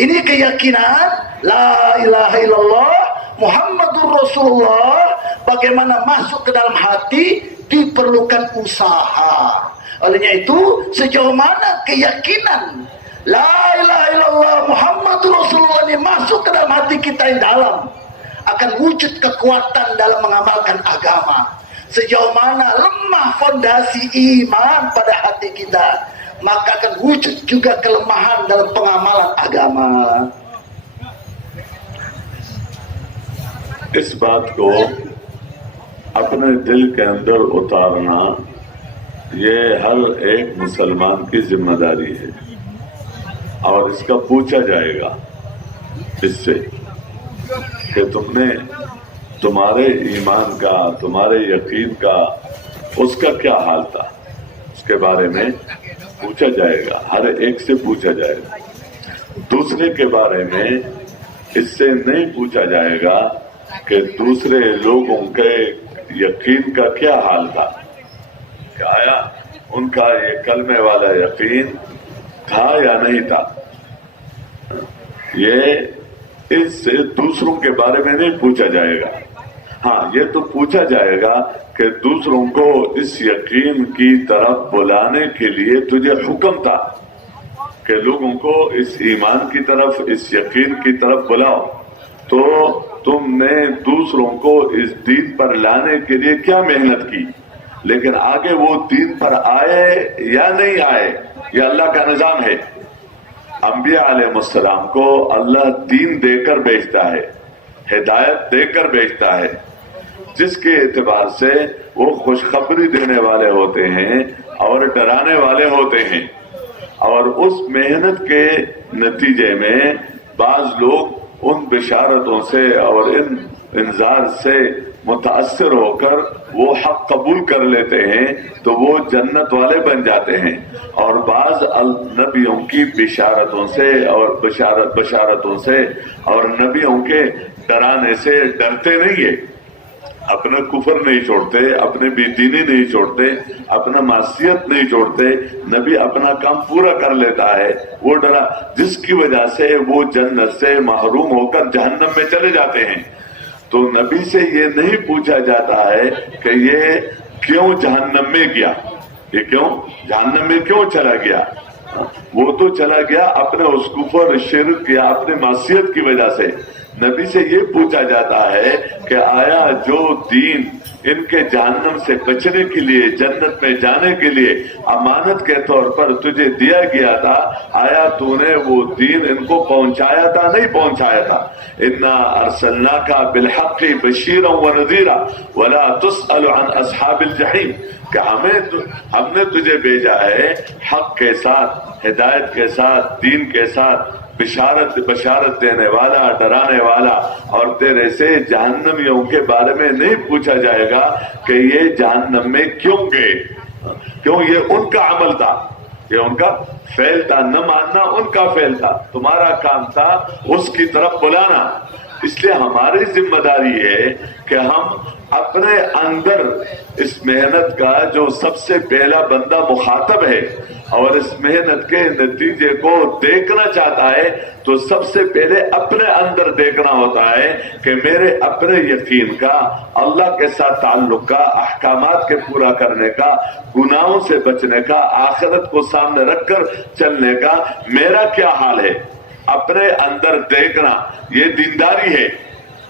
Ini keyakinan la ilaha illallah Muhammadur Rasulullah. Bagaimana masuk ke dalam hati diperlukan usaha. Olehnya itu, sejauh mana keyakinan la ilaha illallah Muhammadur Rasulullah ini masuk ke dalam hati kita yang dalam, akan wujud kekuatan dalam mengamalkan agama. Sejauh mana lemah fondasi iman pada hati kita, maka akan wujud juga kelemahan dalam pengamalan agama. इस बात को अपने दिल के अंदर उतारना ये हर एक मुसलमान की जिम्मेदारी है और इसका पूछा जाएगा इससे कि तुमने तुम्हारे ईमान का, तुम्हारे यकीन का, उसका क्या हाल था, उसके बारे में पूछा जाएगा, हर एक से पूछा जाएगा। दूसरे के बारे में इससे नहीं पूछा जाएगा कि दूसरे लोगों के यकीन का क्या हाल था, क्या आया उनका ये कलमे वाला यकीन था या नहीं था। ये इससे दूसरों के बारे में नहीं पूछा जाएगा। हाँ, ये तो पूछा जाएगा कि दूसरों को इस यकीन की तरफ बुलाने के लिए तुझे हुक्म था कि लोगों को इस ईमान की तरफ, इस यकीन की तरफ बुलाओ, तो तुमने दूसरों को इस दीन पर लाने के लिए क्या मेहनत की, लेकिन आगे वो दीन पर आए या नहीं आए, ये अल्लाह का निजाम है। अंबिया अलैहिस्सलाम को अल्लाह दीन देकर भेजता है, हिदायत देकर भेजता है, जिसके एतबार से वो खुशखबरी देने वाले होते हैं और डराने वाले होते हैं। और उस मेहनत के नतीजे में बाज लोग उन बिशारतों से और इन इंजार से मुतासिर होकर वो हक कबूल कर लेते हैं, तो वो जन्नत वाले बन जाते हैं। और बाज नबियों की बिशारतों से और बशारतों से और नबियों के डराने से डरते नहीं है, अपना कुफर नहीं छोड़ते, अपने बेदीनी नहीं छोड़ते, अपना मासियत नहीं छोड़ते। नबी अपना काम पूरा कर लेता है, वो डरा जिसकी वजह से वो जन्नत से महरूम होकर जहन्नम में चले जाते हैं। तो नबी से ये नहीं पूछा जाता है कि ये क्यों जहन्नम में गया, ये क्यों जहन्नम में क्यों चला गया। वो तो चला गया अपने उस कुफर, शिर्क या अपने मासियत की वजह से। नबी से ये पूछा जाता है कि आया जो दीन इनके जहन्नम से बचने के लिए, जन्नत में जाने के लिए अमानत के तौर पर तुझे दिया गया था, आया तूने वो दीन इनको पहुंचाया था, नहीं पहुंचाया था। इन्ना अरसलनाका बिलहक्की बशीरा व नज़ीरा वला तुसअलु अन अस्हाबिल जहीम, कि हमने तुझे भेजा है हक के साथ, हिदायत के साथ, दीन के साथ, बशारत देने वाला, डराने वाला, और तेरे से जहन्नमियों के बारे में नहीं पूछा जाएगा कि ये जहन्नम में क्यों गए, क्यों, ये उनका अमल था, ये उनका फेल था, न मानना उनका फेल था, तुम्हारा काम था उसकी तरफ बुलाना। इसलिए हमारी जिम्मेदारी है कि हम अपने अंदर इस मेहनत का जो सबसे पहला बंदा मुखातब है और इस मेहनत के नतीजे को देखना चाहता है, तो सबसे पहले अपने अंदर देखना होता है कि मेरे अपने यकीन का, अल्लाह के साथ ताल्लुक का, अहकामात के पूरा करने का, गुनाहों से बचने का, आखिरत को सामने रखकर चलने का मेरा क्या हाल है। अपने अंदर देखना ये दीनदारी है।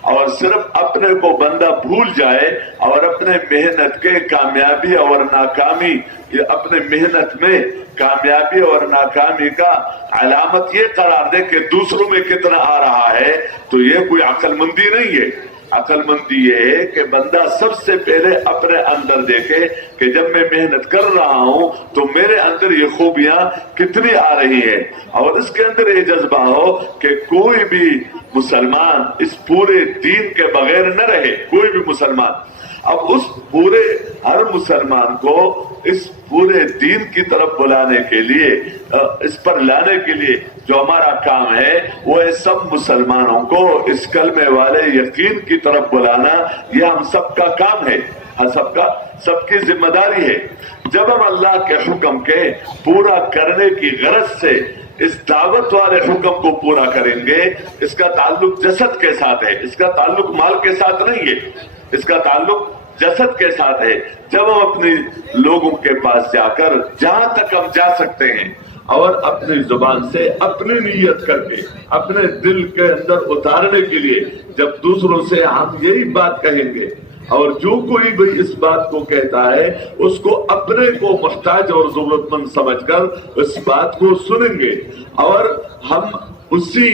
और सिर्फ अपने को बंदा भूल जाए और अपने मेहनत के कामयाबी और नाकामी, ये अपने मेहनत में कामयाबी और नाकामी का अलामत ये करार दे कि दूसरों में कितना आ रहा है, तो ये कोई अक्लमंदी नहीं है। अक्लमंदी ये है कि बंदा सबसे पहले अपने अंदर देखे कि जब मैं मेहनत कर रहा हूं तो मेरे अंदर ये खूबियां कितनी आ रही हैं, और इसके अंदर ये जज्बा हो कि कोई भी मुसलमान इस पूरे दीन के बगैर न रहे। कोई भी मुसलमान अब उस पूरे हर मुसलमान को इस पूरे दीन की तरफ बुलाने के लिए, इस पर लाने के लिए जो हमारा काम है वो है सब मुसलमानों को इस कलमे वाले यकीन की तरफ बुलाना। यह हम सबका काम है, सबकी जिम्मेदारी है। जब हम अल्लाह के हुक्म के पूरा करने की गरज से इस दावत वाले हुक्म को पूरा करेंगे, इसका ताल्लुक जसद के साथ है, इसका ताल्लुक माल के साथ नहीं है, इसका ताल्लुक जसद के साथ है। जब हम अपने लोगों के पास जाकर जहां तक हम जा सकते हैं और अपनी जुबान से अपनी नीयत करके अपने दिल के अंदर उतारने के लिए जब दूसरों से हम यही बात कहेंगे, और जो कोई भी इस बात को कहता है उसको अपने को मुहताज और जरूरतमंद समझकर इस बात को सुनेंगे, और हम उसी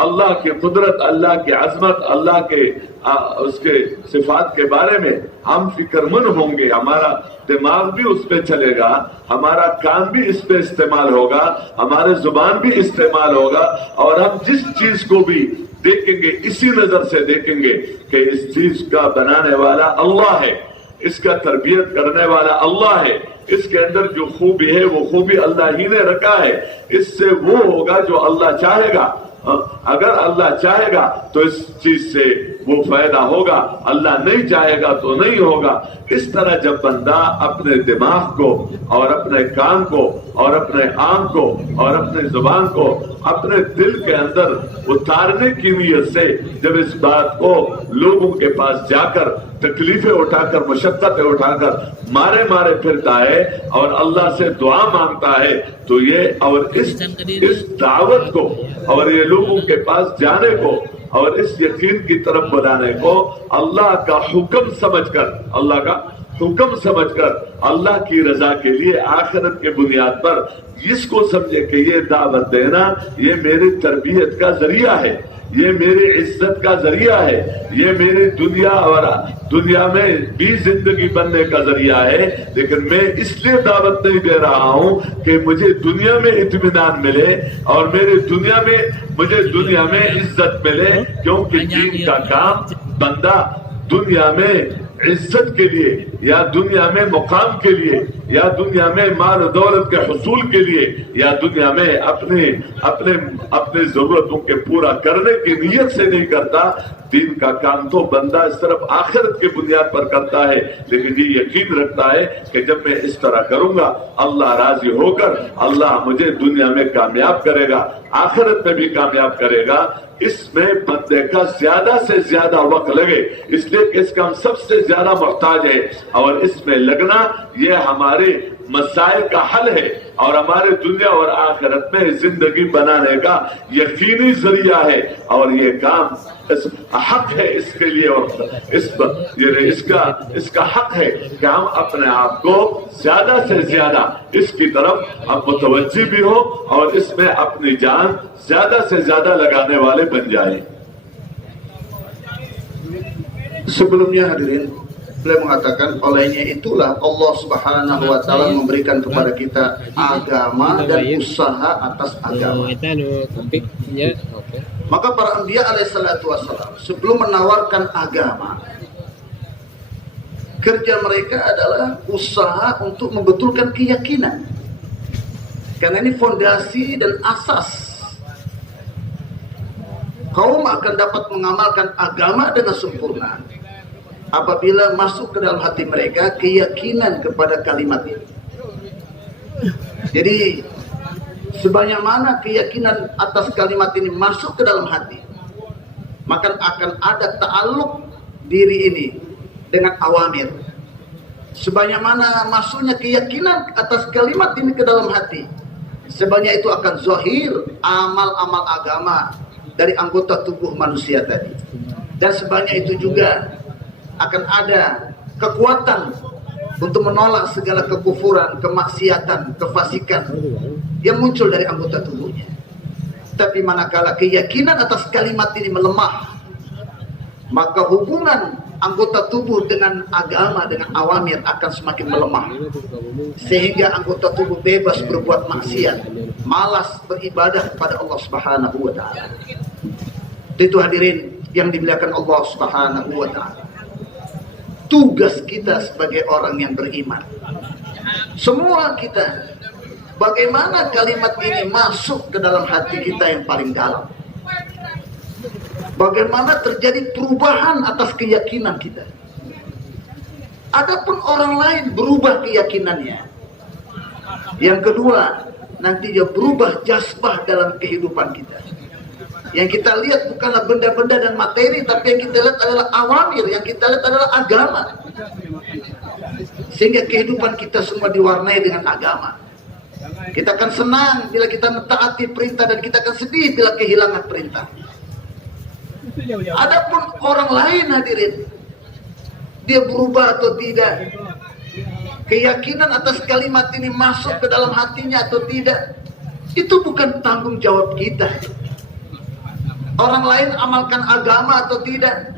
अल्लाह की कुदरत, अल्लाह की अजमत, अल्लाह के उसके सिफात के बारे में हम फिक्रमंद होंगे। हमारा दिमाग भी उस पे चलेगा, हमारा कान भी इस पे इस्तेमाल होगा, हमारे जुबान भी इस्तेमाल होगा, और हम जिस चीज को भी देखेंगे इसी नजर से देखेंगे कि इस चीज का बनाने वाला अल्लाह है, इसका तरबियत करने वाला अल्लाह है, इसके अंदर जो खूबी है वो खूबी अल्लाह ही ने रखा है। इससे वो होगा जो अल्लाह चाहेगा। अगर अल्लाह चाहेगा तो इस चीज से वो फायदा होगा, अल्लाह नहीं चाहेगा तो नहीं होगा। इस तरह जब बंदा अपने दिमाग को और अपने कान को और अपने आंख को और अपने जुबान को अपने दिल के अंदर उतारने की नीयत से जब इस बात को लोगों के पास जाकर तकलीफें उठाकर, मशक्कतें उठाकर मारे मारे फिरता है और अल्लाह से दुआ मांगता है, तो ये और इस दावत को और ये लोगों के पास जाने को और इस यकीन की तरफ बुलाने को अल्लाह का हुक्म समझकर, अल्लाह का हुक्म समझकर अल्लाह की रजा के लिए आखिरत के बुनियाद पर इसको समझे कि ये दावत देना ये मेरी तरबियत का जरिया है, ये मेरी इज्जत का जरिया है, ये मेरी दुनिया में भी जिंदगी बनने का जरिया है। लेकिन मैं इसलिए दावत नहीं दे रहा हूँ कि मुझे दुनिया में इत्मीनान मिले और मुझे दुनिया में इज्जत मिले, क्योंकि दीन का काम बंदा दुनिया में इज्जत के लिए या दुनिया में मुकाम के लिए या दुनिया में माल दौलत के हुसूल के लिए या दुनिया में अपने जरूरतों के पूरा करने की नीयत से नहीं करता। दीन का काम तो बंदा सिर्फ आखिरत के बुनियाद पर करता है, लेकिन ये यकीन रखता है कि जब मैं इस तरह करूंगा अल्लाह राजी होकर अल्लाह मुझे दुनिया में कामयाब करेगा, आखिरत में भी कामयाब करेगा। इसमें बंदे का ज्यादा से ज्यादा वक्त लगे, इसलिए कि इसका हम सबसे ज्यादा मोहताज है, और इसमें लगना ये हमारे मसाइल का हल है और हमारे दुनिया और आखिरत में जिंदगी बनाने का यकीनी जरिया है। और ये काम हक है इसके लिए, और इसका हक है कि हम अपने आप को ज्यादा से ज्यादा इसकी तरफ हम मुतवज्जी भी हो और इसमें अपनी जान ज्यादा से ज्यादा लगाने वाले बन जाए। Sebelumnya hadirin, beliau mengatakan olehnya itulah Allah Subhanahu wa taala memberikan kepada kita agama dan usaha atas agama. Maka para anbiya alaihissalatu wassalam sebelum menawarkan agama, kerja mereka adalah usaha untuk membetulkan keyakinan. Karena ini fondasi dan asas kaum akan dapat mengamalkan agama dengan sempurna apabila masuk ke dalam hati mereka keyakinan kepada kalimat ini. Jadi sebanyak mana keyakinan atas kalimat ini masuk ke dalam hati, maka akan ada ta'alluq diri ini dengan awamir. Sebanyak mana masuknya keyakinan atas kalimat ini ke dalam hati, sebanyak itu akan zahir amal-amal agama dari anggota tubuh manusia tadi. Dan sebanyak itu juga akan ada kekuatan untuk menolak segala kekufuran, kemaksiatan, kefasikan yang muncul dari anggota tubuhnya. Tapi manakala keyakinan atas kalimat ini melemah, maka hubungan anggota tubuh dengan agama, dengan awamir akan semakin melemah, sehingga anggota tubuh bebas berbuat maksiat, malas beribadah kepada Allah Subhanahu wa taala. Itu hadirin yang dimuliakan Allah Subhanahu wa taala. tugas kita sebagai orang yang beriman. Semua kita, bagaimana kalimat ini masuk ke dalam hati kita yang paling dalam. Bagaimana terjadi perubahan atas keyakinan kita. Adapun orang lain berubah keyakinannya. Yang kedua, nanti dia berubah jazbah dalam kehidupan kita. Yang kita lihat bukanlah benda-benda dan materi, tapi yang kita lihat adalah awamir, yang kita lihat adalah agama. Sehingga kehidupan kita semua diwarnai dengan agama. Kita akan senang bila kita mentaati perintah, dan kita akan sedih bila kehilangan perintah. Adapun orang lain hadirin, dia berubah atau tidak, keyakinan atas kalimat ini masuk ke dalam hatinya atau tidak, itu bukan tanggung jawab kita. Orang lain amalkan agama atau tidak,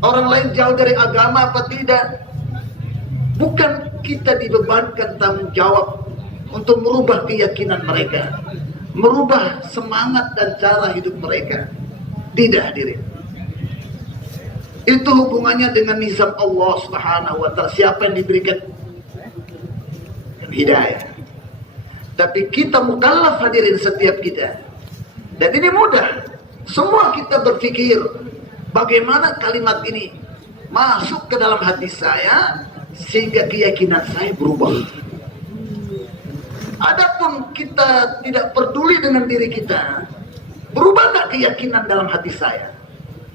orang lain jauh dari agama apa tidak, bukan kita dibebankan tanggung jawab untuk merubah keyakinan mereka, merubah semangat dan cara hidup mereka. Tidak hadirin. Itu hubungannya dengan nizam Allah Subhanahu wa ta'ala. Siapa yang diberikan hidayah. Tapi kita mukallaf hadirin, setiap kita. Dan ini mudah. Semua kita berpikir bagaimana kalimat ini masuk ke dalam hati saya sehingga keyakinan saya berubah. Adapun kita tidak peduli dengan diri kita, berubah tidak keyakinan dalam hati saya?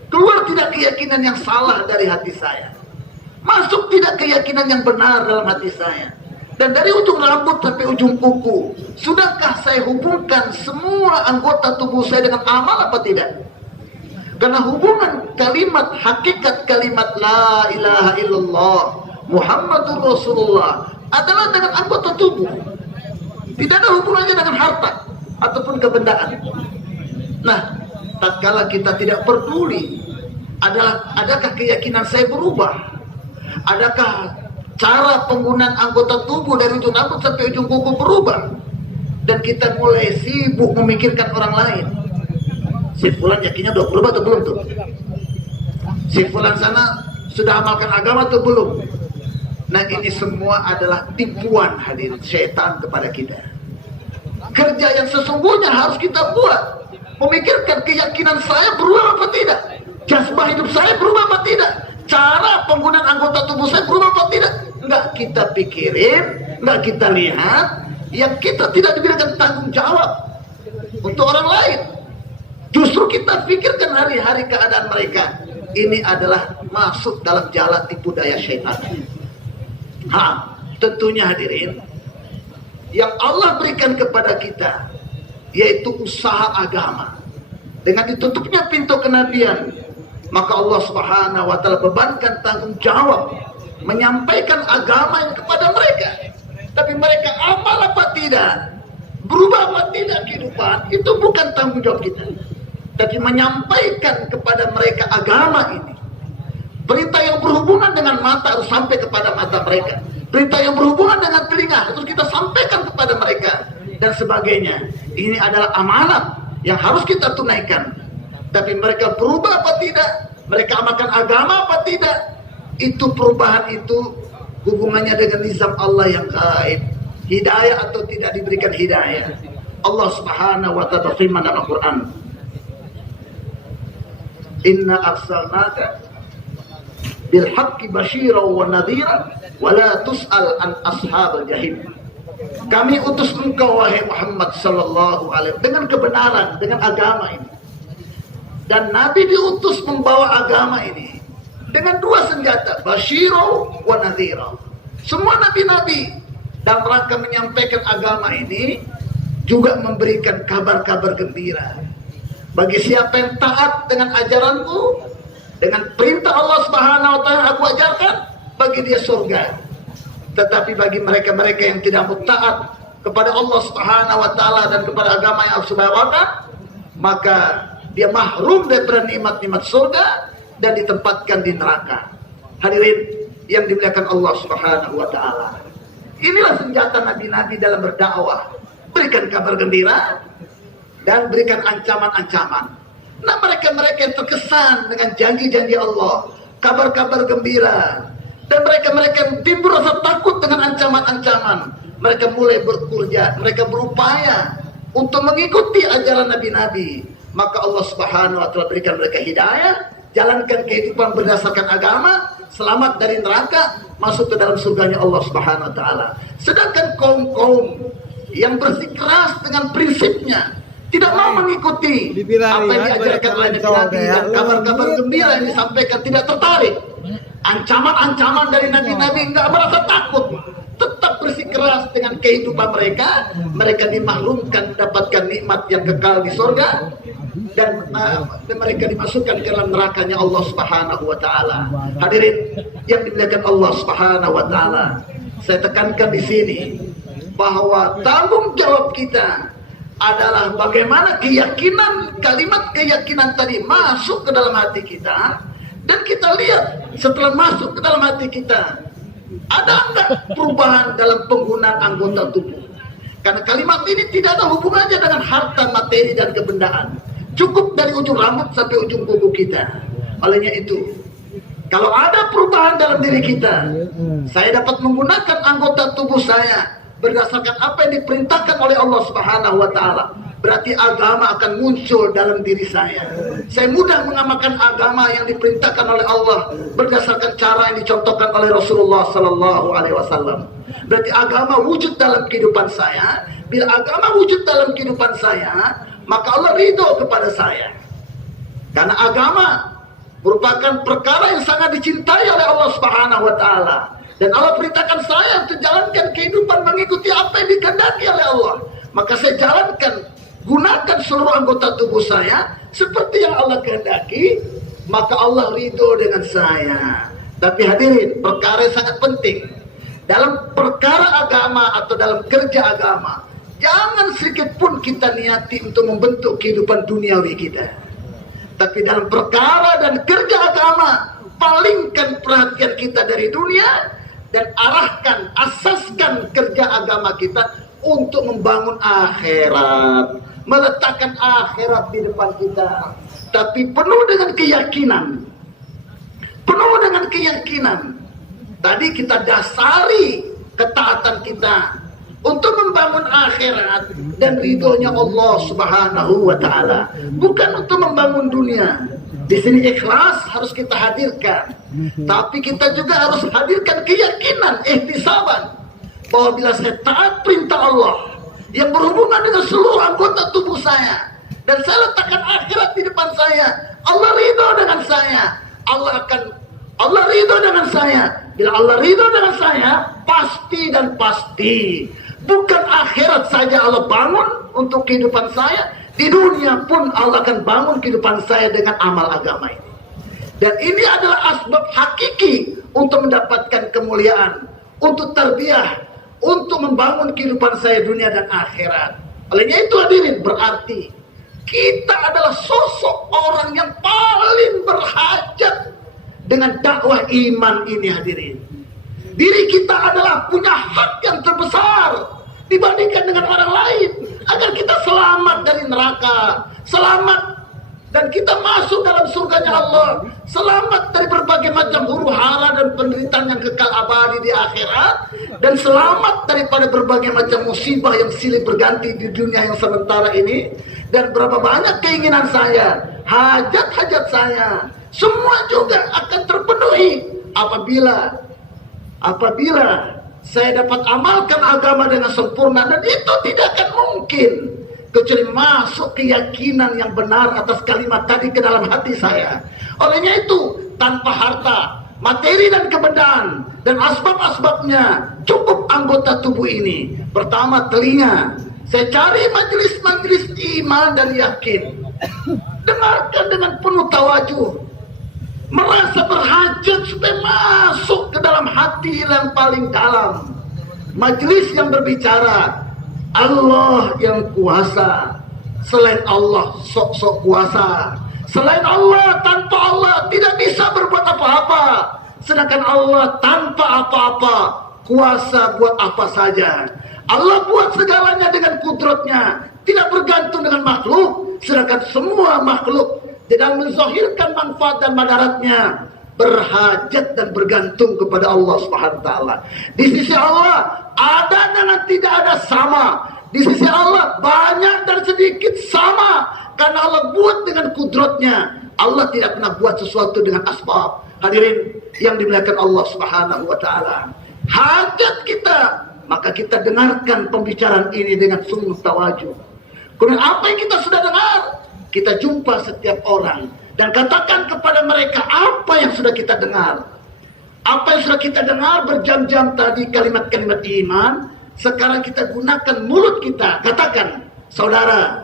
Keluar tidak keyakinan yang salah dari hati saya? Masuk tidak keyakinan yang benar dalam hati saya? Dan dari ujung rambut sampai ujung kuku, sudahkah saya hubungkan semua anggota tubuh saya dengan amal apa tidak? Karena hubungan kalimat, hakikat kalimat La ilaha illallah Muhammadur Rasulullah adalah dengan anggota tubuh. Tidak ada hubungannya dengan harta ataupun kebendaan. Nah, tatkala kita tidak peduli, adakah keyakinan saya berubah? Adakah cara penggunaan anggota tubuh dari ujung rambut sampai ujung kuku berubah? Dan kita mulai sibuk memikirkan orang lain. Si fulan yakinnya udah berubah atau belum tuh? Si fulan sana sudah amalkan agama atau belum? Nah, ini semua adalah tipuan hadirin syaitan kepada kita. Kerja yang sesungguhnya harus kita buat, memikirkan keyakinan saya berubah apa tidak, jazbah hidup saya berubah apa tidak, cara penggunaan anggota tubuh saya berubah apa tidak. Enggak kita pikirin, enggak kita lihat, yang kita tidak diberikan tanggung jawab untuk orang lain. Justru kita pikirkan hari-hari keadaan mereka. Ini adalah masuk dalam jalan tipu daya syaitan. Tentunya hadirin, yang Allah berikan kepada kita yaitu usaha agama. Dengan ditutupnya pintu kenabian, maka Allah Subhanahu wa ta'ala bebankan tanggung jawab menyampaikan agama kepada mereka. Tapi mereka amal apa tidak, berubah apa tidak kehidupan, itu bukan tanggung jawab kita. Tapi menyampaikan kepada mereka agama ini. Berita yang berhubungan dengan mata harus sampai kepada mata mereka. Berita yang berhubungan dengan telinga harus kita sampaikan kepada mereka. Dan sebagainya. Ini adalah amanat yang harus kita tunaikan. Tapi mereka berubah apa tidak, mereka amalkan agama apa tidak, itu perubahan itu hubungannya dengan nizam Allah yang gaib. Hidayah atau tidak diberikan hidayah. Allah Subhanahu wa ta'ala firman dalam Al-Quran, Inna arsalnaka bil haqqi basyira wa nadhira wa la tus'al an ashabil jahim. Kami utus engkau wahai Muhammad sallallahu alaihi dengan kebenaran, dengan agama ini. Dan Nabi diutus membawa agama ini dengan dua senjata, basyira wa nadhira. Semua nabi-nabi dalam rangka menyampaikan agama ini juga memberikan kabar-kabar gembira. Bagi siapa yang taat dengan ajaranku, dengan perintah Allah Subhanahu wa ta'ala aku ajarkan, bagi dia surga. Tetapi bagi mereka-mereka yang tidak mau taat kepada Allah Subhanahu wa ta'ala dan kepada agama yang Allah Subhanahu wa ta'ala, maka dia mahrum daripada nikmat-nikmat surga dan ditempatkan di neraka. Hadirin yang dimuliakan Allah Subhanahu wa ta'ala, inilah senjata nabi-nabi dalam berdakwah. Berikan kabar gembira dan berikan ancaman-ancaman. Nah, mereka-mereka yang terkesan dengan janji-janji Allah, kabar-kabar gembira, Dan mereka-mereka yang timbul rasa takut dengan ancaman-ancaman, mereka mulai bekerja, mereka berupaya untuk mengikuti ajaran nabi-nabi. Maka Allah Subhanahu wa taala berikan mereka hidayah, jalankan kehidupan berdasarkan agama, selamat dari neraka, masuk ke dalam surganya Allah Subhanahu wa taala. Sedangkan kaum-kaum yang bersikeras dengan prinsipnya, tidak mau mengikuti apa yang diajarkan oleh nabi-nabi dan kabar-kabar gembira yang disampaikan, tidak tertarik. Ancaman-ancaman dari nabi-nabi enggak merasa takut, tetap bersikeras dengan kehidupan mereka. Mereka dimaklumkan mendapatkan nikmat yang kekal di surga, dan mereka dimasukkan ke dalam nerakanya Allah Subhanahu wa taala. Hadirin yang dimuliakan Allah Subhanahu wa taala, saya tekankan di sini bahwa tanggung jawab kita adalah bagaimana keyakinan, kalimat keyakinan tadi masuk ke dalam hati kita. Dan kita lihat setelah masuk ke dalam hati kita, ada enggak perubahan dalam penggunaan anggota tubuh? Karena kalimat ini tidak ada hubungannya dengan harta, materi, dan kebendaan. Cukup dari ujung rambut sampai ujung kuku kita. Olehnya itu, kalau ada perubahan dalam diri kita, saya dapat menggunakan anggota tubuh saya berdasarkan apa yang diperintahkan oleh Allah Subhanahu wa taala, berarti agama akan muncul dalam diri saya. Saya mudah mengamalkan agama yang diperintahkan oleh Allah berdasarkan cara yang dicontohkan oleh Rasulullah sallallahu alaihi wasallam. Berarti agama wujud dalam kehidupan saya. Bila agama wujud dalam kehidupan saya, maka Allah ridho kepada saya. Karena agama merupakan perkara yang sangat dicintai oleh Allah Subhanahu wa taala. Dan Allah perintahkan saya untuk jalankan kehidupan mengikuti apa yang dikehendaki oleh Allah. Maka saya jalankan, gunakan seluruh anggota tubuh saya seperti yang Allah kehendaki, maka Allah ridho dengan saya. Tapi hadirin, perkara yang sangat penting dalam perkara agama atau dalam kerja agama, jangan sedikit pun kita niati untuk membentuk kehidupan duniawi kita. Tapi dalam perkara dan kerja agama, palingkan perhatian kita dari dunia dan arahkan, asaskan kerja agama kita untuk membangun akhirat, meletakkan akhirat di depan kita. Tapi penuh dengan keyakinan, penuh dengan keyakinan. Tadi kita dasari ketaatan kita untuk membangun akhirat dan ridhonya Allah Subhanahu wa taala, bukan untuk membangun dunia. Di sini ikhlas harus kita hadirkan, tapi kita juga harus hadirkan keyakinan, ihtisaban, bahwa bila saya taat perintah Allah yang berhubungan dengan seluruh anggota tubuh saya, dan saya letakkan akhirat di depan saya, Allah ridho dengan saya, Allah ridho dengan saya. Bila Allah ridho dengan saya, pasti dan pasti, bukan akhirat saja Allah bangun untuk kehidupan saya, di dunia pun Allah akan bangun kehidupan saya dengan amal agama ini. Dan ini adalah asbab hakiki untuk mendapatkan kemuliaan, untuk tarbiyah, untuk membangun kehidupan saya dunia dan akhirat. Olehnya itu hadirin, berarti kita adalah sosok orang yang paling berhajat dengan dakwah iman ini hadirin. Diri kita adalah punya hak yang terbesar dibandingkan dengan orang lain, agar kita selamat dari neraka, selamat dan kita masuk dalam surganya Allah, selamat dari berbagai macam huru hara dan penderitaan yang kekal abadi di akhirat, dan selamat daripada berbagai macam musibah yang silih berganti di dunia yang sementara ini. Dan berapa banyak keinginan saya, hajat-hajat saya, semua juga akan terpenuhi apabila saya dapat amalkan agama dengan sempurna. Dan itu tidak akan mungkin kecuali masuk keyakinan yang benar atas kalimat tadi ke dalam hati saya. Olehnya itu, tanpa harta, materi dan kebendaan dan asbab-asbabnya, cukup anggota tubuh ini. Pertama, telinga. Saya cari majelis-majelis iman dan yakin, dengarkan dengan penuh tawajuh, merasa berhajat supaya masuk ke dalam hati yang paling dalam. Majelis yang berbicara Allah yang kuasa, selain Allah sok-sok kuasa, selain Allah, tanpa Allah tidak bisa berbuat apa-apa, sedangkan Allah tanpa apa-apa kuasa buat apa saja. Allah buat segalanya dengan kudratnya, tidak bergantung dengan makhluk, sedangkan semua makhluk tidak menzahirkan manfaat dan madaratnya berhajat dan bergantung kepada Allah Subhanahu wa taala. Di sisi Allah ada dengan tidak ada sama. Di sisi Allah banyak dan sedikit sama, karena Allah buat dengan kudratnya. Allah tidak pernah buat sesuatu dengan asbab. Hadirin yang dimuliakan Allah Subhanahu wa taala, hajat kita, maka kita dengarkan pembicaraan ini dengan sungguh tawajuh. Kemudian apa yang kita sudah dengar, kita jumpa setiap orang dan katakan kepada mereka apa yang sudah kita dengar. Apa yang sudah kita dengar berjam-jam tadi, kalimat-kalimat iman. Sekarang kita gunakan mulut kita, katakan, saudara,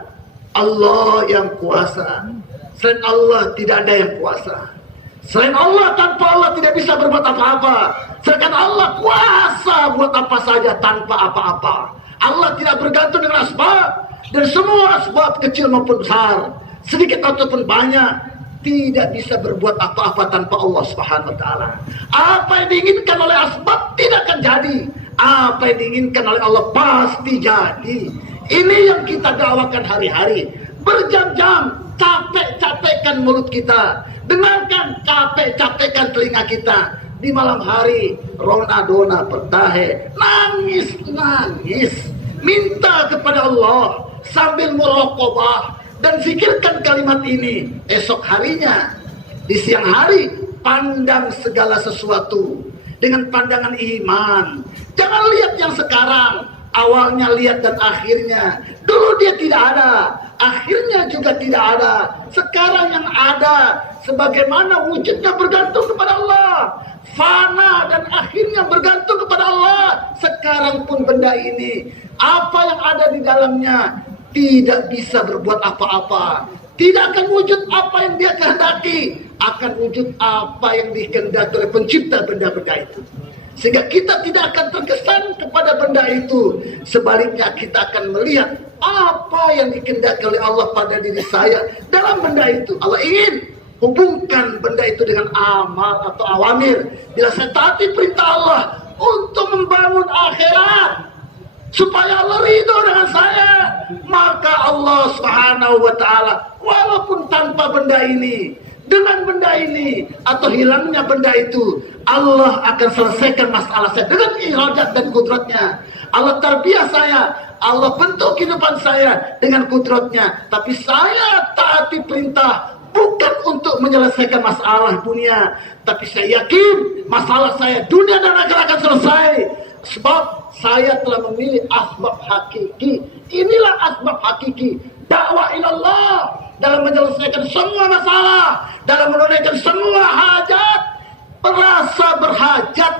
Allah yang kuasa. Selain Allah tidak ada yang kuasa. Selain Allah, tanpa Allah tidak bisa berbuat apa-apa. Sedangkan Allah kuasa buat apa saja tanpa apa-apa. Allah tidak bergantung dengan asbab, dan semua asbab kecil maupun besar, sedikit ataupun banyak, tidak bisa berbuat apa-apa tanpa Allah Subhanahu wa taala. Apa yang diinginkan oleh asbab tidak akan jadi. Apa yang diinginkan oleh Allah pasti jadi. Ini yang kita dakwakan hari-hari. Berjam-jam capek-capekkan mulut kita, dengarkan, capek-capekkan telinga kita. Di malam hari rona-dona bertahe, nangis-nangis, minta kepada Allah sambil muraqabah dan zikirkan kalimat ini. Esok harinya, di siang hari, pandang segala sesuatu dengan pandangan iman. Jangan lihat yang sekarang, awalnya lihat dan akhirnya. Dulu dia tidak ada, akhirnya juga tidak ada. Sekarang yang ada, sebagaimana wujudnya bergantung kepada Allah, fana dan akhirnya bergantung kepada Allah. Sekarang pun benda ini, apa yang ada di dalamnya tidak bisa berbuat apa-apa. Tidak akan wujud apa yang dia kehendaki, akan wujud apa yang dikehendaki oleh pencipta benda-benda itu. Sehingga kita tidak akan terkesan kepada benda itu. Sebaliknya kita akan melihat apa yang dikehendaki oleh Allah pada diri saya dalam benda itu. Allah ingin hubungkan benda itu dengan amal atau awamir. Bila saya taati perintah Allah untuk membangun akhirat, supaya Allah ridho dengan saya, maka Allah Subhanahu wa taala, walaupun tanpa benda ini, dengan benda ini atau hilangnya benda itu, Allah akan selesaikan masalah saya dengan iradat dan kudratnya. Allah tarbiyah saya, Allah bentuk kehidupan saya dengan kudratnya. Tapi saya taati perintah bukan untuk menyelesaikan masalah dunia, tapi saya yakin masalah saya dunia dan akhirat akan selesai. Sebab saya telah memilih asbab hakiki. Inilah asbab hakiki dakwah ilallah, dalam menyelesaikan semua masalah, dalam menunaikan semua hajat. Merasa berhajat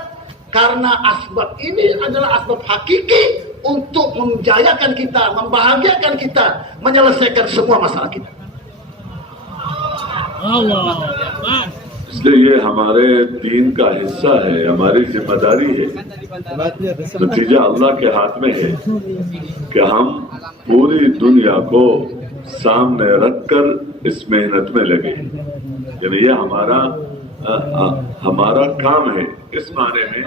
karena asbab ini adalah asbab hakiki untuk menjayakan kita, membahagiakan kita, menyelesaikan semua masalah kita. Allah. इसलिए ये हमारे दीन का हिस्सा है, हमारी जिम्मेदारी है। नतीजा अल्लाह के हाथ में है कि हम पूरी दुनिया को सामने रखकर इस मेहनत में लगे। यानी ये हमारा काम है, इस माने में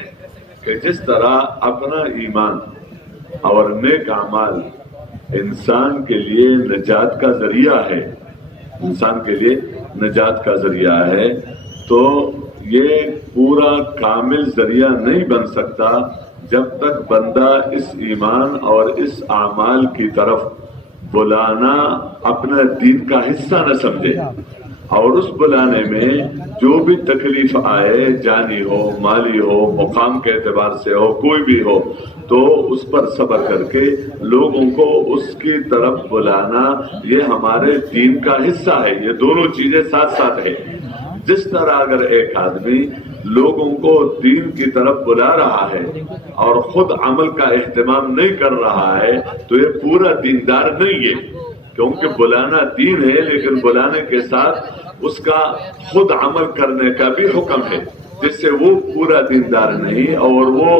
कि जिस तरह अपना ईमान और नेक अमाल इंसान के लिए निजात का जरिया है, इंसान के लिए निजात का जरिया है, तो ये पूरा कामिल जरिया नहीं बन सकता जब तक बंदा इस ईमान और इस आमाल की तरफ बुलाना अपना दीन का हिस्सा न समझे। और उस बुलाने में जो भी तकलीफ आए, जानी हो, माली हो, मुकाम के एतबार से हो, कोई भी हो, तो उस पर सब्र करके लोगों को उसकी तरफ बुलाना, ये हमारे दीन का हिस्सा है। ये दोनों चीजें साथ साथ है। जिस तरह अगर एक आदमी लोगों को दीन की तरफ बुला रहा है और खुद अमल का एहतमाम नहीं कर रहा है, तो ये पूरा दीनदार नहीं है। क्योंकि बुलाना दीन है, लेकिन बुलाने के साथ उसका खुद अमल करने का भी हुक्म है। जिससे वो पूरा दीनदार नहीं और वो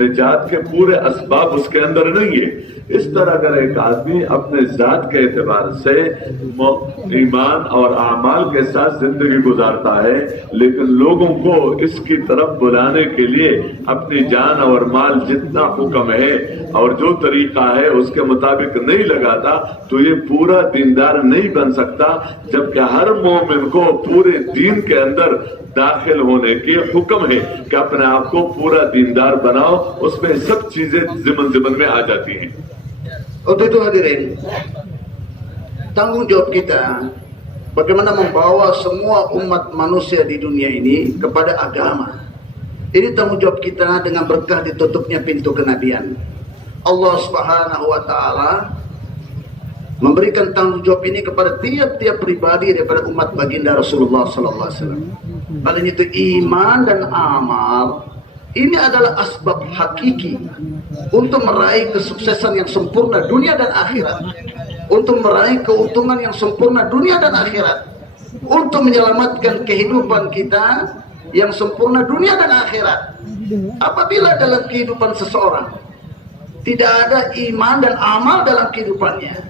निजात के पूरे असबाब उसके अंदर नहीं है। इस तरह अगर एक आदमी अपने जात के एतबार से ईमान और आमाल के साथ जिंदगी गुजारता है, लेकिन लोगों को इसकी तरफ बुलाने के लिए अपनी जान और माल जितना हुक्म है और जो तरीका है उसके मुताबिक नहीं लगाता, तो ये पूरा दीनदार नहीं बन सकता। जबकि हर मोमिन को पूरे दीन के अंदर दाखिल होने के हुक्म है कि अपने आप को पूरा दीनदार बनाओ, उसमें सब चीजें जिमन में आ जाती हैं। Untuk itu hadirin, tanggung jawab kita bagaimana membawa semua umat manusia di dunia ini kepada agama. Ini tanggung jawab kita dengan berkah ditutupnya pintu kenabian. Allah Subhanahu wa taala memberikan tanggung jawab ini kepada tiap-tiap pribadi daripada umat baginda Rasulullah sallallahu alaihi wasallam. Paling itu iman dan amal. Ini adalah asbab hakiki untuk meraih kesuksesan yang sempurna dunia dan akhirat, untuk meraih keuntungan yang sempurna dunia dan akhirat, untuk menyelamatkan kehidupan kita yang sempurna dunia dan akhirat. Apabila dalam kehidupan seseorang tidak ada iman dan amal dalam kehidupannya,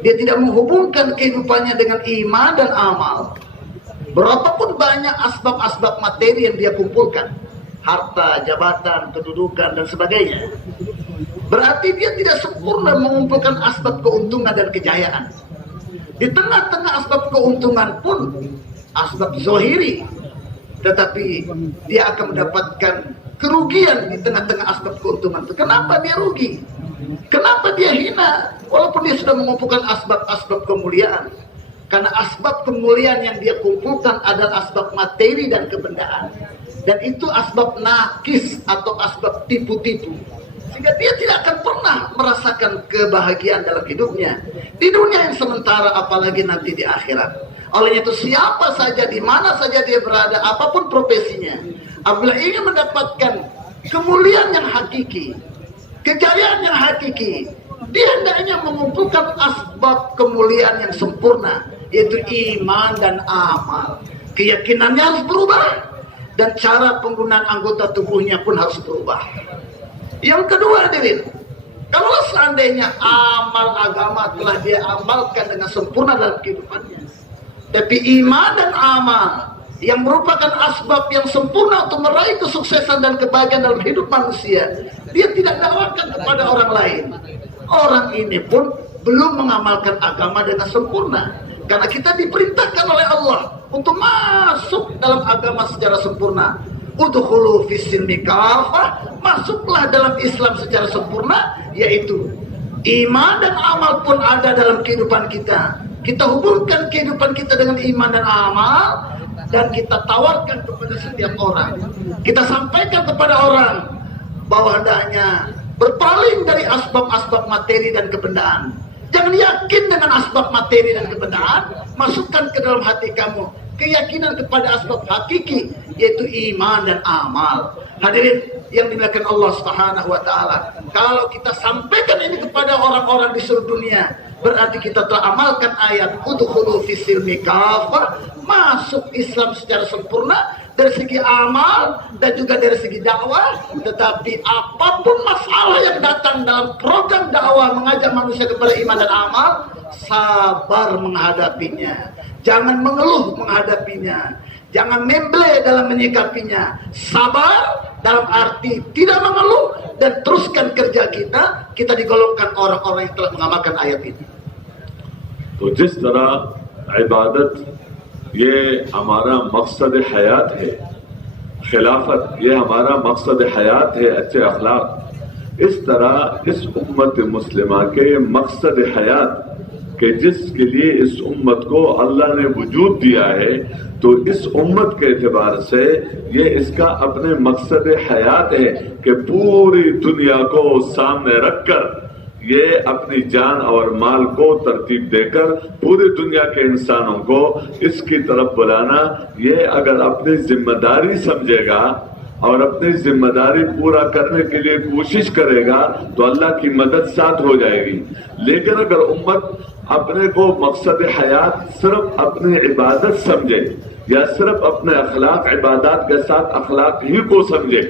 dia tidak menghubungkan kehidupannya dengan iman dan amal, berapapun banyak asbab-asbab materi yang dia kumpulkan, harta, jabatan, kedudukan, dan sebagainya, berarti dia tidak sempurna mengumpulkan asbab keuntungan dan kejayaan. Di tengah-tengah asbab keuntungan pun asbab zohiri, tetapi dia akan mendapatkan kerugian di tengah-tengah asbab keuntungan. Kenapa dia rugi? Kenapa dia hina? Walaupun dia sudah mengumpulkan asbab-asbab kemuliaan. Karena asbab kemuliaan yang dia kumpulkan adalah asbab materi dan kebendaan. Dan itu asbab nakis atau asbab tipu-tipu. Sehingga dia tidak akan pernah merasakan kebahagiaan dalam hidupnya. Di dunia yang sementara, apalagi nanti di akhirat. Oleh itu siapa saja, di mana saja dia berada, apapun profesinya, apabila ingin mendapatkan kemuliaan yang hakiki, kejayaan yang hakiki, dia hendaknya mengumpulkan asbab kemuliaan yang sempurna, yaitu iman dan amal. Keyakinannya harus berubah, dan cara penggunaan anggota tubuhnya pun harus berubah. Yang kedua hadirin, kalau seandainya amal agama telah dia amalkan dengan sempurna dalam kehidupannya, tapi iman dan amal yang merupakan asbab yang sempurna untuk meraih kesuksesan dan kebahagiaan dalam hidup manusia, dia tidak dakwakan kepada orang lain. Orang ini pun belum mengamalkan agama dengan sempurna. Karena kita diperintahkan oleh Allah untuk masuk dalam agama secara sempurna. Udkhulu fis-silmi kafah, masuklah dalam Islam secara sempurna, yaitu iman dan amal pun ada dalam kehidupan kita. Kita hubungkan kehidupan kita dengan iman dan amal, dan kita tawarkan kepada setiap orang. Kita sampaikan kepada orang bahwa hendaknya berpaling dari asbab-asbab materi dan kebendaan. Jangan yakin dengan asbab materi dan kebendaan. Masukkan ke dalam hati kamu keyakinan kepada asbab hakiki, yaitu iman dan amal. Hadirin yang dimuliakan Allah Subhanahu wa taala, kalau kita sampaikan ini kepada orang-orang di seluruh dunia, berarti kita telah amalkan ayat udkhulu fis-silmi kafah, masuk Islam secara sempurna dari segi amal dan juga dari segi dakwah. Tetapi apapun masalah yang datang dalam program dakwah mengajak manusia kepada iman dan amal, sabar menghadapinya, jangan mengeluh menghadapinya, jangan memble dalam menyikapinya. Sabar dalam arti tidak mengeluh dan teruskan kerja kita. Kita digolongkan orang-orang yang telah mengamalkan ayat ini. तो जिस तरह इबादत ये हमारा मकसद हयात है, खिलाफत ये हमारा मकसद हयात है, अच्छे अखलाक, इस तरह इस उम्मत मुस्लिमा के मकसद हयात कि जिसके लिए इस उम्मत को अल्लाह ने वजूद दिया है, तो इस उम्मत के एतबार से ये इसका अपने मकसद हयात है कि पूरी दुनिया को सामने रखकर ये अपनी जान और माल को तरतीब देकर पूरी दुनिया के इंसानों को इसकी तरफ बुलाना, ये अगर अपनी जिम्मेदारी समझेगा और अपनी जिम्मेदारी पूरा करने के लिए कोशिश करेगा तो अल्लाह की मदद साथ हो जाएगी। लेकिन अगर उम्मत अपने को मकसद हयात सिर्फ अपनी इबादत समझे, یا صرف اپنے اخلاق عبادات کے ساتھ اخلاق ہی کو سمجھے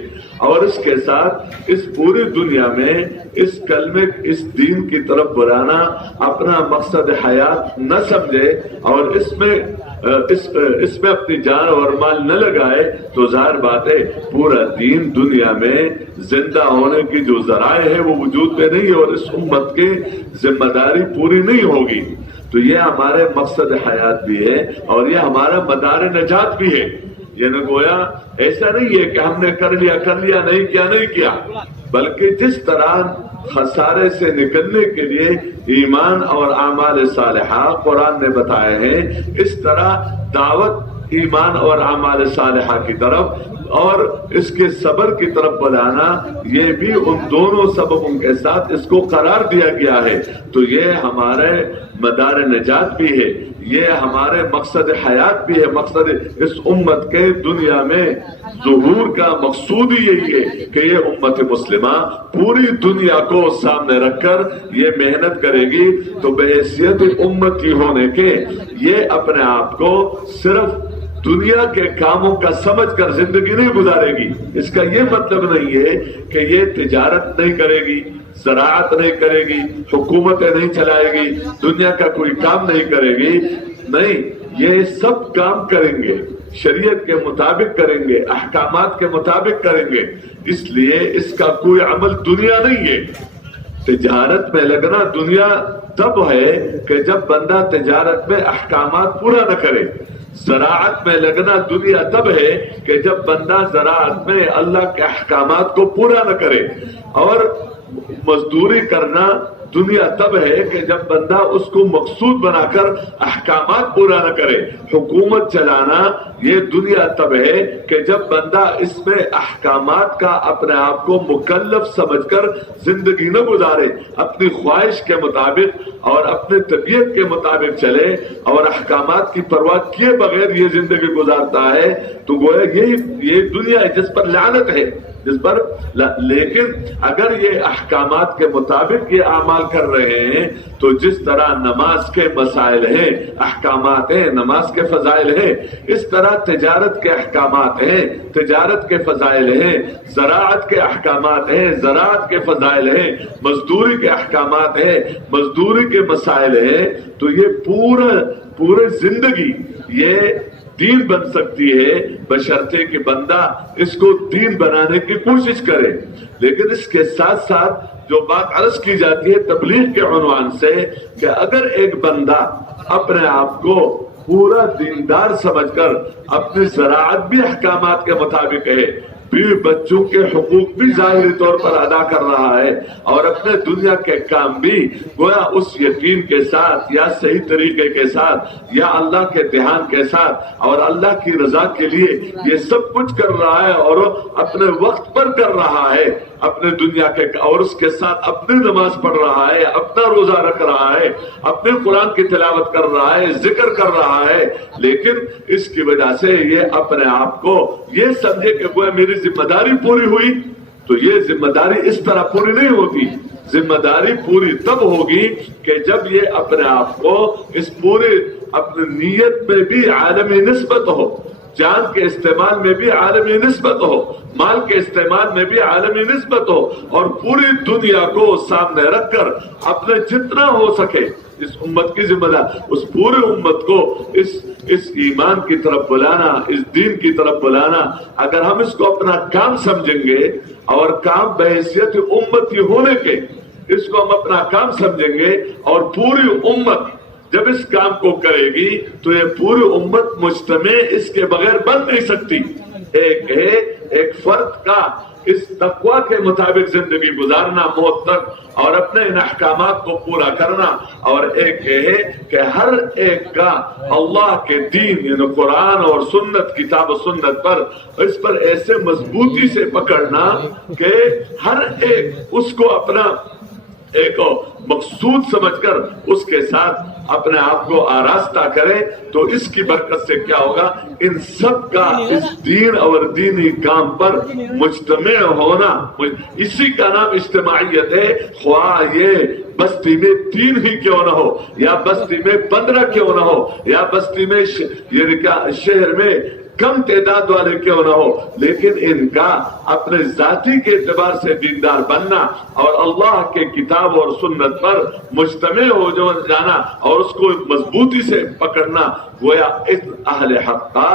اور اس کے ساتھ اس پوری دنیا میں اس کلمے اس دین کی طرف بلانا اپنا مقصد حیات نہ سمجھے اور اس میں اپنی جان اور مال نہ لگائے تو ظاہر بات ہے پورا دین دنیا میں زندہ ہونے کی جو ذرائع ہے وہ وجود میں نہیں ہے اور اس امت کی ذمہ داری پوری نہیں ہوگی. تو یہ ہمارے مقصد حیات بھی ہے اور یہ ہمارا مدار نجات بھی ہے. یعنی گویا ایسا نہیں ہے کہ ہم نے کر لیا نہیں کیا بلکہ جس طرح خسارے سے نکلنے کے لیے ایمان اور اعمال صالحہ قرآن نے بتائے ہیں اس طرح دعوت ایمان اور اعمال صالحہ کی طرف اور اس کے صبر کی طرف بلانا یہ بھی ان دونوں سببوں کے ساتھ اس کو قرار دیا گیا ہے. تو یہ ہمارے مدار نجات بھی ہے یہ ہمارے مقصد حیات بھی ہے. مقصد اس امت کے دنیا میں ظہور کا مقصود ہی یہی ہے کہ یہ امت مسلمہ پوری دنیا کو سامنے رکھ کر یہ محنت کرے گی تو بحیثیت امتی ہونے کے یہ اپنے آپ کو صرف دنیا کے کاموں کا سمجھ کر زندگی نہیں گزارے گی. اس کا یہ مطلب نہیں ہے کہ یہ تجارت نہیں کرے گی زراعت نہیں کرے گی حکومتیں نہیں چلائے گی دنیا کا کوئی کام نہیں کرے گی. نہیں یہ سب کام کریں گے شریعت کے مطابق کریں گے احکامات کے مطابق کریں گے. اس لیے اس کا کوئی عمل دنیا نہیں ہے. تجارت میں لگنا دنیا تب ہے کہ جب بندہ تجارت میں احکامات پورا نہ کرے. زراعت میں لگنا دنیا تب ہے کہ جب بندہ زراعت میں اللہ کے احکامات کو پورا نہ کرے. اور مزدوری کرنا دنیا تب ہے کہ جب بندہ اس کو مقصود بنا کر احکامات پورا نہ کرے. حکومت چلانا یہ دنیا تب ہے کہ جب بندہ اس میں احکامات کا اپنے آپ کو مکلف سمجھ کر زندگی نہ گزارے اپنی خواہش کے مطابق اور اپنے طبیعت کے مطابق چلے اور احکامات کی پرواہ کیے بغیر یہ زندگی گزارتا ہے. تو گویا یہ دنیا ہے جس پر لعنت ہے جس پر لیکن اگر یہ احکامات کے مطابق یہ اعمال کر رہے ہیں تو جس طرح نماز کے مسائل ہیں احکامات ہیں نماز کے فضائل ہیں اس طرح تجارت کے احکامات ہیں تجارت کے فضائل ہیں زراعت کے احکامات ہیں زراعت کے فضائل ہیں مزدوری کے احکامات ہیں مزدوری کے مسائل ہیں. تو یہ پورے زندگی یہ دین بن سکتی ہے بشرطے کہ بندہ اس کو دین بنانے کی کوشش کرے. لیکن اس کے ساتھ ساتھ جو بات عرض کی جاتی ہے تبلیغ کے عنوان سے کہ اگر ایک بندہ اپنے آپ کو پورا دیندار سمجھ کر اپنی زراعت بھی احکامات کے مطابق ہے بیوی بچوں کے حقوق بھی ظاہری طور پر ادا کر رہا ہے اور اپنے دنیا کے کام بھی گویا اس یقین کے ساتھ یا صحیح طریقے کے ساتھ یا اللہ کے دھیان کے ساتھ اور اللہ کی رضا کے لیے یہ سب کچھ کر رہا ہے اور اپنے وقت پر کر رہا ہے اپنے دنیا کے اور اس کے ساتھ اپنی نماز پڑھ رہا ہے اپنا روزہ رکھ رہا ہے اپنے قرآن کی تلاوت کر رہا ہے ذکر کر رہا ہے لیکن اس کی وجہ سے یہ اپنے آپ کو یہ سمجھے کہ وہ میری ذمہ داری پوری ہوئی. تو یہ ذمہ داری اس طرح پوری نہیں ہوتی. ذمہ داری پوری تب ہوگی کہ جب یہ اپنے آپ کو اس پورے اپنی نیت میں بھی عالمی نسبت ہو جان کے استعمال میں بھی عالمی نسبت ہو مال کے استعمال میں بھی عالمی نسبت ہو اور پوری دنیا کو سامنے رکھ کر اپنے جتنا ہو سکے اس امت کی ذمہ داری اس پورے امت کو اس ایمان کی طرف بلانا اس دین کی طرف بلانا. اگر ہم اس کو اپنا کام سمجھیں گے اور کام بحیثیت امتی ہونے کے اس کو ہم اپنا کام سمجھیں گے اور پوری امت جب اس کام کو کرے گی تو یہ پوری امت مجتمع اس کے بغیر بن نہیں سکتی. ایک فرد کا اس تقوی کے مطابق زندگی گزارنا موت تک اور اپنے ان احکامات کو پورا کرنا اور ایک ہے کہ ہر ایک کا اللہ کے دین یعنی قرآن اور سنت کتاب و سنت پر اس پر ایسے مضبوطی سے پکڑنا کہ ہر ایک اس کو اپنا ایک کو مقصود سمجھ کر اس کے ساتھ اپنے آپ کو آراستہ کرے تو اس کی برکت سے کیا ہوگا؟ ان سب کا اس دین اور دینی کام پر مجتمع ہونا، اسی کا نام اجتماعیت ہے۔ خواہ یہ بستی میں 3 ہی کیوں نہ ہو، یا بستی میں 15 کیوں نہ ہو، یا بستی میں شہر میں کم تعداد والے کیوں نہ ہو، لیکن ان کا اپنے ذاتی کے اعتبار سے دیندار بننا اور اللہ کے کتاب اور سنت پر مجتمع ہو جانا اور اس کو مضبوطی سے پکڑنا، گویا اس اہل حق کا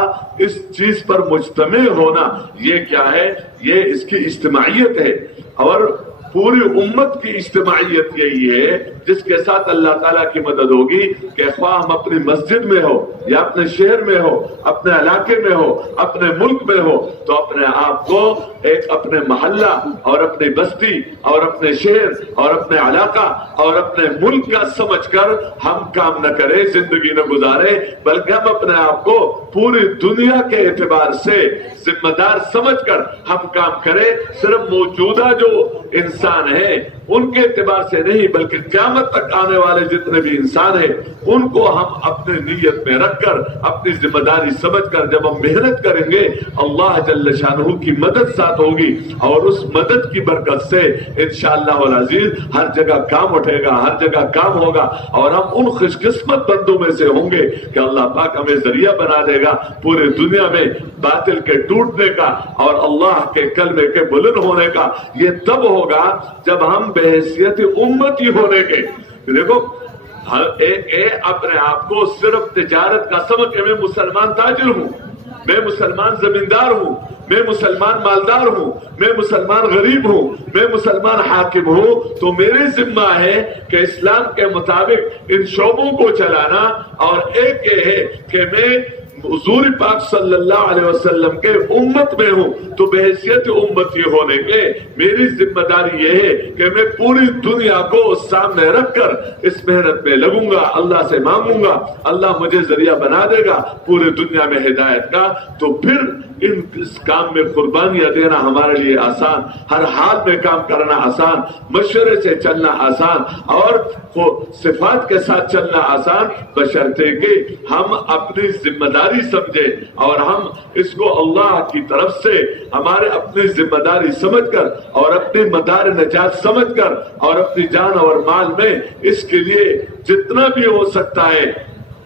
اس چیز پر مجتمع ہونا، یہ کیا ہے؟ یہ اس کی اجتماعیت ہے۔ اور پوری امت کی اجتماعیت یہی ہے جس کے ساتھ اللہ تعالیٰ کی مدد ہوگی کہ خواہ ہم اپنی مسجد میں ہو یا اپنے شہر میں ہو، اپنے علاقے میں ہو، اپنے ملک میں ہو، تو اپنے آپ کو ایک اپنے محلہ اور اپنی بستی اور اپنے شہر اور اپنے علاقہ اور اپنے ملک کا سمجھ کر ہم کام نہ کریں، زندگی نہ گزارے، بلکہ ہم اپنے آپ کو پوری دنیا کے اعتبار سے ذمہ دار سمجھ کر ہم کام کریں۔ صرف موجودہ جو انسان ہے ان کے اعتبار سے نہیں، بلکہ قیامت تک آنے والے جتنے بھی انسان ہیں ان کو ہم اپنے نیت میں رکھ کر اپنی ذمہ داری سمجھ کر جب ہم محنت کریں گے، اللہ جل شانہ کی مدد ساتھ ہوگی، اور اس مدد کی برکت سے انشاءاللہ العزیز ہر جگہ کام اٹھے گا، ہر جگہ کام ہوگا، اور ہم ان خوش قسمت بندوں میں سے ہوں گے کہ اللہ پاک ہمیں ذریعہ بنا دے گا پورے دنیا میں باطل کے ٹوٹنے کا اور اللہ کے کلمے کے بلند ہونے کا۔ یہ تب ہوگا جب ہم بحیثیت امتی ہونے کے، دیکھو اپنے آپ کو صرف تجارت کا سمجھ کہ میں مسلمان تاجر ہوں، میں مسلمان زمیندار ہوں، میں مسلمان مالدار ہوں، میں مسلمان غریب ہوں، میں مسلمان حاکم ہوں، تو میری ذمہ ہے کہ اسلام کے مطابق ان شعبوں کو چلانا، اور ایک یہ ہے کہ میں حضور پاک صلی اللہ علیہ وسلم کے امت میں ہوں، تو بحیثیت امتی ہونے کے میری ذمہ داری یہ ہے کہ میں پوری دنیا کو سامنے رکھ کر اس محنت میں لگوں گا، اللہ سے مانگوں گا، اللہ مجھے ذریعہ بنا دے گا پوری دنیا میں ہدایت کا۔ تو پھر اس کام میں قربانیاں دینا ہمارے لیے آسان، ہر حال میں کام کرنا آسان، مشورے سے چلنا آسان، اور صفات کے ساتھ چلنا آسان، بشرطے کہ ہم اپنی ذمہ داری سمجھے اور ہم اس کو اللہ کی طرف سے ہمارے اپنی ذمہ داری سمجھ کر اور اپنی مدار نجات سمجھ کر اور اپنی جان اور مال میں اس کے لیے جتنا بھی ہو سکتا ہے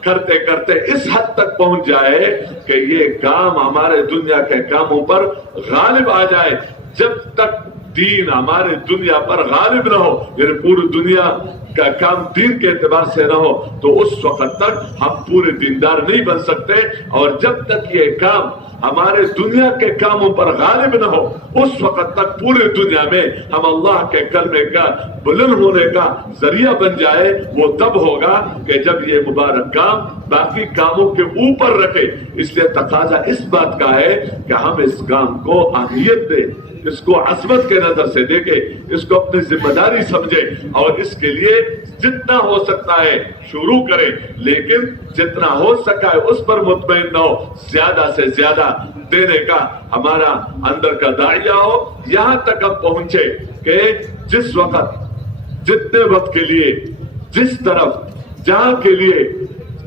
کرتے کرتے اس حد تک پہنچ جائے کہ یہ کام ہمارے دنیا کے کاموں پر غالب آ جائے۔ جب تک دین ہمارے دنیا پر غالب نہ ہو، یعنی پوری دنیا کا کام دین کے اعتبار سے نہ ہو، تو اس وقت تک ہم پورے دیندار نہیں بن سکتے، اور جب تک یہ کام ہمارے دنیا کے کاموں پر غالب نہ ہو اس وقت تک پوری دنیا میں ہم اللہ کے کلمے کا بلند ہونے کا ذریعہ بن جائے۔ وہ تب ہوگا کہ جب یہ مبارک کام باقی کاموں کے اوپر رکھے۔ اس لیے تقاضا اس بات کا ہے کہ ہم اس کام کو اہمیت دیں، اس کو عظمت کے نظر سے دیکھیں، اس کو اپنی ذمہ داری سمجھے، اور اس کے لیے جتنا ہو سکتا ہے شروع کریں، لیکن جتنا ہو سکا ہے اس پر مطمئن نہ ہو، زیادہ سے زیادہ دینے کا ہمارا اندر کا داعیہ ہو۔ یہاں تک ہم پہنچے کہ جس وقت جتنے وقت کے لیے جس طرف جہاں کے لیے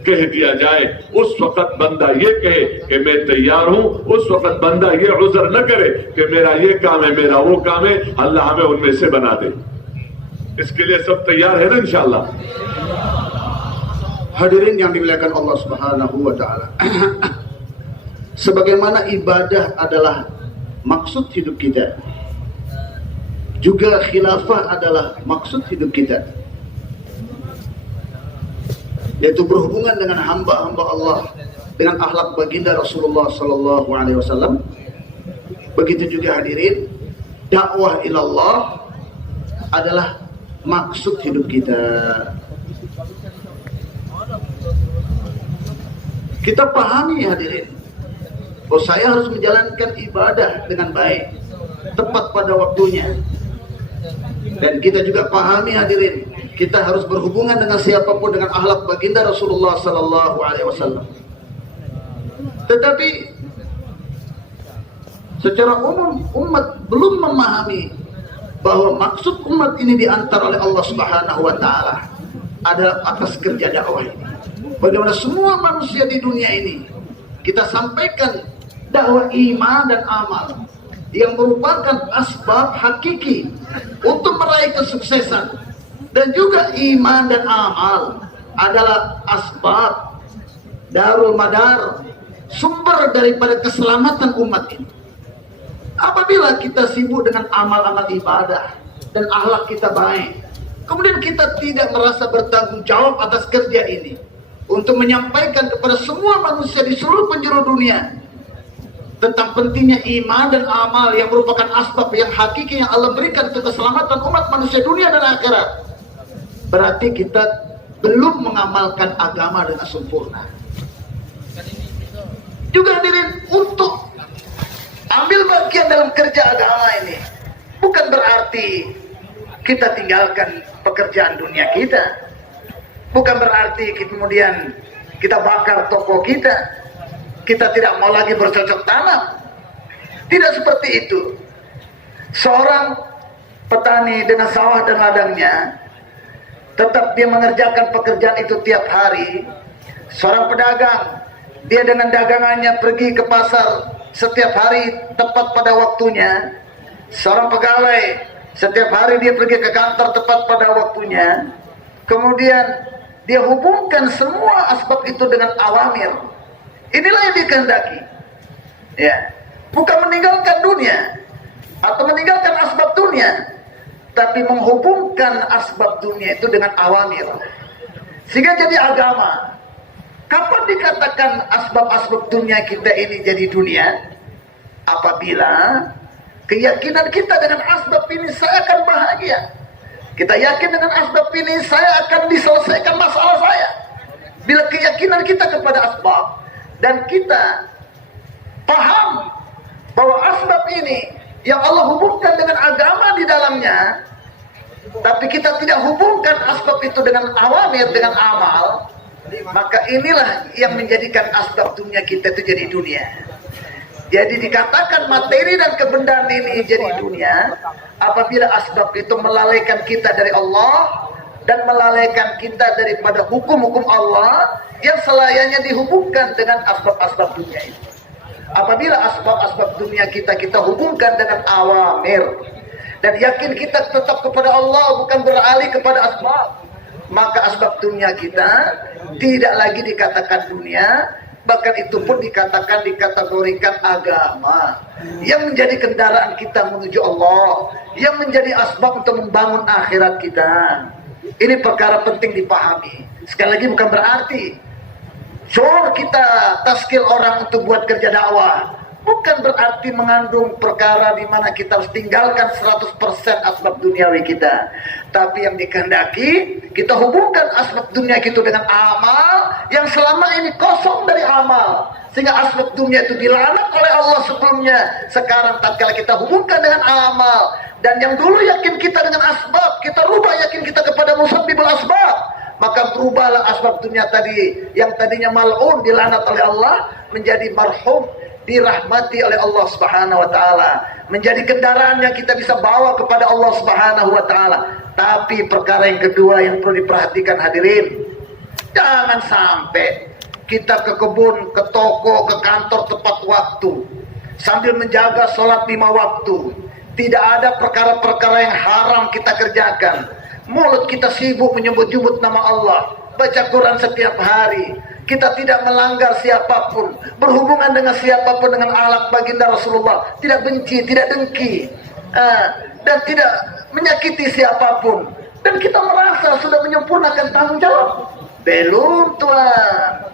کہہ دیا جائے اس وقت بندہ یہ کہے کہ میں تیار ہوں، اس وقت بندہ یہ عذر نہ کرے کہ میرا یہ کام ہے، میرا وہ کام ہے، اللہ ہمیں ان میں سے بنا دے۔ اس کے لیے سب تیار ہے نا انشاءاللہ؟ Hadirin yang dimuliakan Allah Subhanahu wa taala. Sebagaimana ibadah adalah maksud hidup kita, juga khilafah adalah maksud hidup kita, yaitu berhubungan dengan hamba-hamba Allah dengan akhlak baginda Rasulullah sallallahu alaihi wasallam. Begitu juga hadirin, dakwah ilallah adalah maksud hidup kita. Kita pahami hadirin, bahwa saya harus menjalankan ibadah dengan baik, tepat pada waktunya. Dan kita juga pahami hadirin, kita harus berhubungan dengan siapapun dengan akhlak baginda Rasulullah sallallahu alaihi wasallam. Tetapi secara umum umat belum memahami bahwa maksud umat ini diantar oleh Allah Subhanahu wa taala adalah atas kerja dakwah ini. Bagaimana semua manusia di dunia ini kita sampaikan dakwah iman dan amal yang merupakan asbab hakiki untuk meraih kesuksesan, dan juga iman dan amal adalah asbab darul madar, sumber daripada keselamatan umat ini. Apabila kita sibuk dengan amal-amal ibadah dan akhlak kita baik, kemudian kita tidak merasa bertanggung jawab atas kerja ini untuk menyampaikan kepada semua manusia di seluruh penjuru dunia tentang pentingnya iman dan amal yang merupakan asbab yang hakiki yang Allah berikan untuk keselamatan umat manusia dunia dan akhirat, berarti kita belum mengamalkan agama dengan sempurna. Juga hadirin, untuk ambil bagian dalam kerja agama ini bukan berarti kita tinggalkan pekerjaan dunia kita, bukan berarti kemudian kita bakar toko kita tidak mau lagi bercocok tanam. Tidak seperti itu. Seorang petani dengan sawah dan ladangnya, tetap dia mengerjakan pekerjaan itu tiap hari. Seorang pedagang, dia dengan dagangannya pergi ke pasar setiap hari tepat pada waktunya. Seorang pegawai, setiap hari dia pergi ke kantor tepat pada waktunya. Kemudian dia hubungkan semua asbab itu dengan awamir. Inilah yang dikehendaki. Ya, bukan meninggalkan dunia atau meninggalkan asbab dunia, tapi menghubungkan asbab dunia itu dengan awamir. Sehingga jadi agama. Kapan dikatakan asbab-asbab dunia kita ini jadi dunia? Apabila keyakinan kita dengan asbab ini saya akan bahagia. Kita yakin dengan asbab ini saya akan diselesaikan masalah saya. Bila keyakinan kita kepada asbab dan kita paham bahwa asbab ini yang Allah hubungkan dengan agama di dalamnya, tapi kita tidak hubungkan asbab itu dengan awamir, dengan amal, maka inilah yang menjadikan asbab dunia kita itu jadi dunia. Jadi dikatakan materi dan kebendaan ini jadi dunia apabila asbab itu melalaikan kita dari Allah dan melalaikan kita daripada hukum-hukum Allah yang selayaknya dihubungkan dengan asbab-asbab dunia itu. Apabila asbab-asbab dunia kita hubungkan dengan awamir dan yakin kita tetap kepada Allah, bukan beralih kepada asbab, maka asbab dunia kita tidak lagi dikatakan dunia, bahkan itu pun dikategorikan agama yang menjadi kendaraan kita menuju Allah, yang menjadi asbab untuk membangun akhirat kita. Ini perkara penting dipahami. Sekali lagi bukan berarti syukur kita taskil orang untuk buat kerja dakwah, bukan berarti mengandung perkara di mana kita harus tinggalkan 100% asbab duniawi kita. Tapi yang dikehendaki kita hubungkan asbab dunia kita dengan amal yang selama ini kosong dari amal, sehingga asbab dunia itu dilaknat oleh Allah sebelumnya. Sekarang tatkala kita hubungkan dengan amal, dan yang dulu yakin kita dengan asbab, kita rubah yakin kita kepada musabbibul asbab, maka berubahlah asbab dunia tadi yang tadinya mal'un, dilaknat oleh Allah, menjadi marhum, dirahmati oleh Allah Subhanahu wa taala, menjadi kendaraan yang kita bisa bawa kepada Allah Subhanahu wa taala. Tapi perkara yang kedua yang perlu diperhatikan hadirin, jangan sampai kita ke kebun, ke toko, ke kantor tepat waktu sambil menjaga sholat 5 waktu. Tidak ada perkara-perkara yang haram kita kerjakan. Mulut kita sibuk menyebut-nyebut nama Allah, baca Quran setiap hari. Kita tidak melanggar siapapun, berhubungan dengan siapapun dengan akhlak baginda Rasulullah, tidak benci, tidak dengki, dan tidak menyakiti siapapun. Dan kita merasa sudah menyempurnakan tanggung jawab. Belum, Tuhan.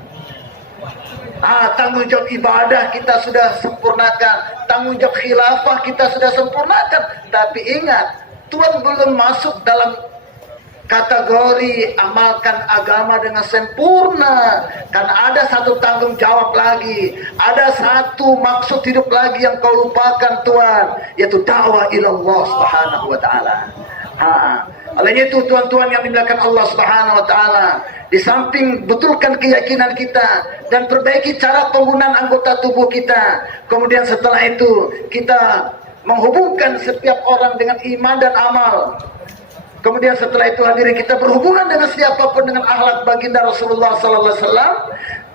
Tanggung jawab ibadah kita sudah sempurnakan, tanggung jawab khilafah kita sudah sempurnakan. Tapi ingat, Tuhan belum masuk dalam kategori amalkan agama dengan sempurna, karena ada satu tanggung jawab lagi, ada satu maksud hidup lagi yang kau lupakan Tuhan, yaitu dakwah ilallah Subhanahu wa ta'ala. Oleh itu tuan-tuan yang dimuliakan Allah Subhanahu wa ta'ala, di samping betulkan keyakinan kita dan perbaiki cara penggunaan anggota tubuh kita, kemudian setelah itu kita menghubungkan setiap orang dengan iman dan amal. Kemudian setelah itu hadirin, kita berhubungan dengan siapapun dengan akhlak baginda Rasulullah SAW.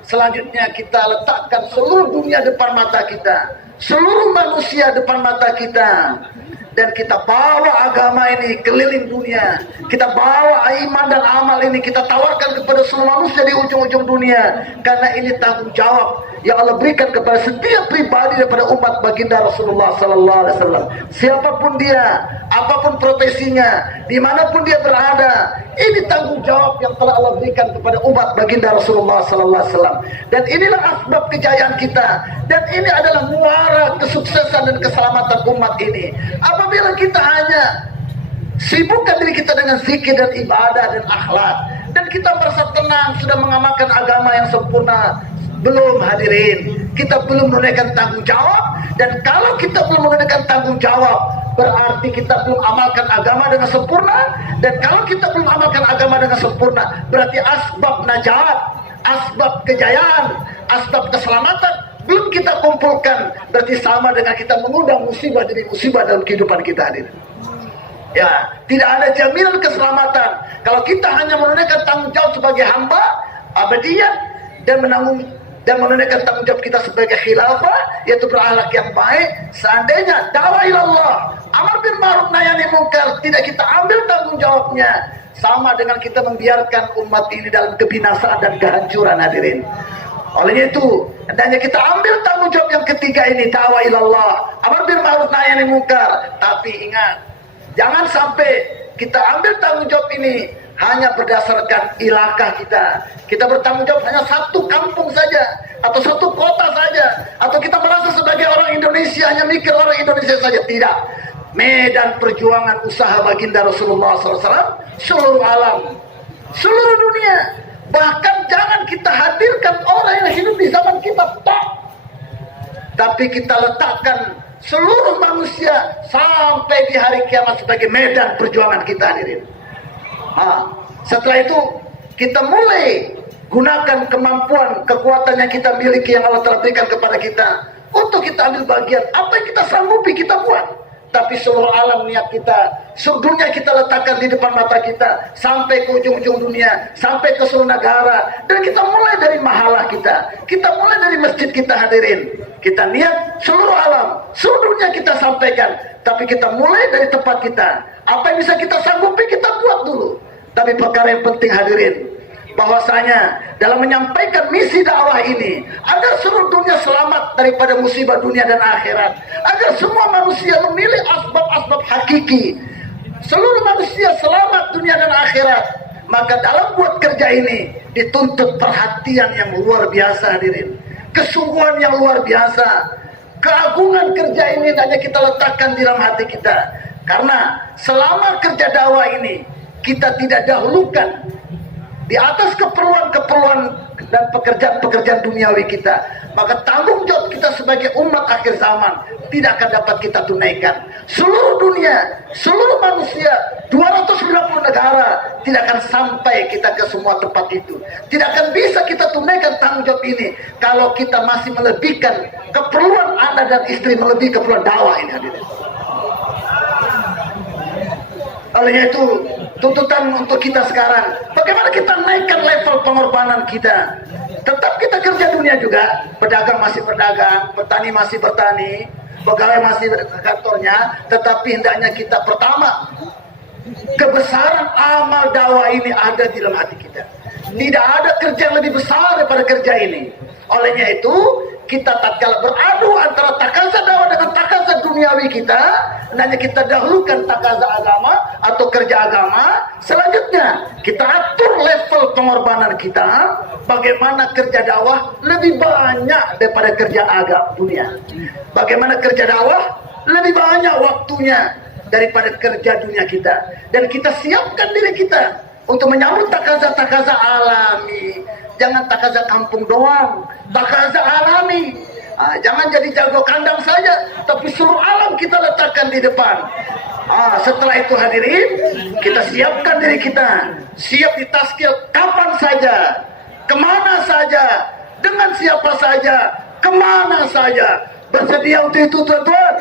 Selanjutnya kita letakkan seluruh dunia depan mata kita, seluruh manusia depan mata kita, dan kita bawa agama ini keliling dunia. Kita bawa iman dan amal ini kita tawarkan kepada seluruh manusia di ujung-ujung dunia, karena ini tanggung jawab yang Allah berikan kepada setiap pribadi daripada umat baginda Rasulullah SAW. Siapapun dia, apapun profesinya, dimanapun dia berada, ini tanggung jawab yang telah Allah berikan kepada umat baginda Rasulullah SAW. Dan inilah asbab kejayaan kita, dan ini adalah muara kesuksesan dan keselamatan umat ini. Apabila kita hanya sibukkan diri kita dengan zikir dan ibadah dan akhlak, dan kita merasa tenang sudah mengamalkan agama yang sempurna, belum hadirin, kita belum menunaikan tanggung jawab. Dan kalau kita belum menunaikan tanggung jawab, berarti kita belum amalkan agama dengan sempurna. Dan kalau kita belum amalkan agama dengan sempurna, berarti asbab najat, asbab kejayaan, asbab keselamatan belum kita kumpulkan. Berarti sama dengan kita mengundang musibah jadi musibah dalam kehidupan kita, hadirin. Ya, tidak ada jaminan keselamatan kalau kita hanya menunaikan tanggung jawab sebagai hamba abadian dan menunaikan tanggung jawab kita sebagai khilafah, yaitu berakhlak yang baik. Seandainya dakwah ilallah, amar bil ma'ruf nahi anil munkar, tidak kita ambil tanggung jawabnya, sama dengan kita membiarkan umat ini dalam kebinasaan dan kehancuran, hadirin. Oleh itu, hendaknya kita ambil tanggung jawab yang ketiga ini, dakwah ilallah, amar bil ma'ruf nahi anil munkar. Tapi ingat, jangan sampai kita ambil tanggung jawab ini hanya berdasarkan ilakah kita. Kita bertanggung jawab hanya satu kampung saja, atau satu kota saja, atau kita merasa sebagai orang Indonesia hanya mikir orang Indonesia saja. Tidak. Medan perjuangan usaha baginda Rasulullah SAW seluruh alam, seluruh dunia. Bahkan jangan kita hadirkan orang yang hidup di zaman kita, tapi kita letakkan seluruh manusia sampai di hari kiamat sebagai medan perjuangan kita, hadirin. Setelah itu kita mulai gunakan kemampuan, kekuatan yang kita miliki, yang Allah telah berikan kepada kita, untuk kita ambil bagian. Apa yang kita sanggupi kita buat. Tapi seluruh alam niat kita, seluruh dunia kita letakkan di depan mata kita, sampai ke ujung-ujung dunia, sampai ke seluruh negara. Dan kita mulai dari mahalah kita, kita mulai dari masjid kita, hadirin. Kita niat seluruh alam, seluruh dunia kita sampaikan. Tapi kita mulai dari tempat kita. Apa yang bisa kita sanggupi kita buat dulu. Tapi perkara yang penting, hadirin, bahwasanya dalam menyampaikan misi dakwah ini, agar seluruh dunia selamat daripada musibah dunia dan akhirat, agar semua manusia memilih asbab-asbab hakiki, seluruh manusia selamat dunia dan akhirat, maka dalam buat kerja ini dituntut perhatian yang luar biasa, hadirin, kesungguhan yang luar biasa. Keagungan kerja ini hanya kita letakkan di dalam hati kita, karena selama kerja dakwah ini kita tidak dahulukan di atas keperluan-keperluan dan pekerjaan-pekerjaan duniawi kita, maka tanggung jawab kita sebagai umat akhir zaman tidak akan dapat kita tunaikan. Seluruh dunia, seluruh manusia, 290 negara, tidak akan sampai kita ke semua tempat itu. Tidak akan bisa kita tunaikan tanggung jawab ini kalau kita masih melebihkan keperluan anak dan istri melebihi keperluan dakwah ini, hadirin. Oleh itu, tuntutan untuk kita sekarang, bagaimana kita naikkan level pengorbanan kita. Tetap kita kerja dunia juga, pedagang masih berdagang, petani masih bertani, pegawai masih kantornya, tetapi hendaknya kita pertama, kebesaran amal dakwah ini ada di dalam hati kita. Tidak ada kerja yang lebih besar daripada kerja ini. Olehnya itu, kita tatkala beradu antara takaza dakwah dengan takaza duniawi kita, hendaknya kita dahulukan takaza agama atau kerja agama. Selanjutnya kita atur level pengorbanan kita, bagaimana kerja dakwah lebih banyak daripada kerja agama dunia, bagaimana kerja dakwah lebih banyak waktunya daripada kerja dunia kita. Dan kita siapkan diri kita untuk menyambut takaza-takaza alami. Jangan takaza kampung doang, takaza alami. Jangan jadi jago kandang saja, tapi seluruh alam kita letakkan di depan. Setelah itu, hadirin, kita siapkan diri kita, siap ditaskil kapan saja, kemana saja, dengan siapa saja, kemana saja. Bersedia untuk itu tuan-tuan?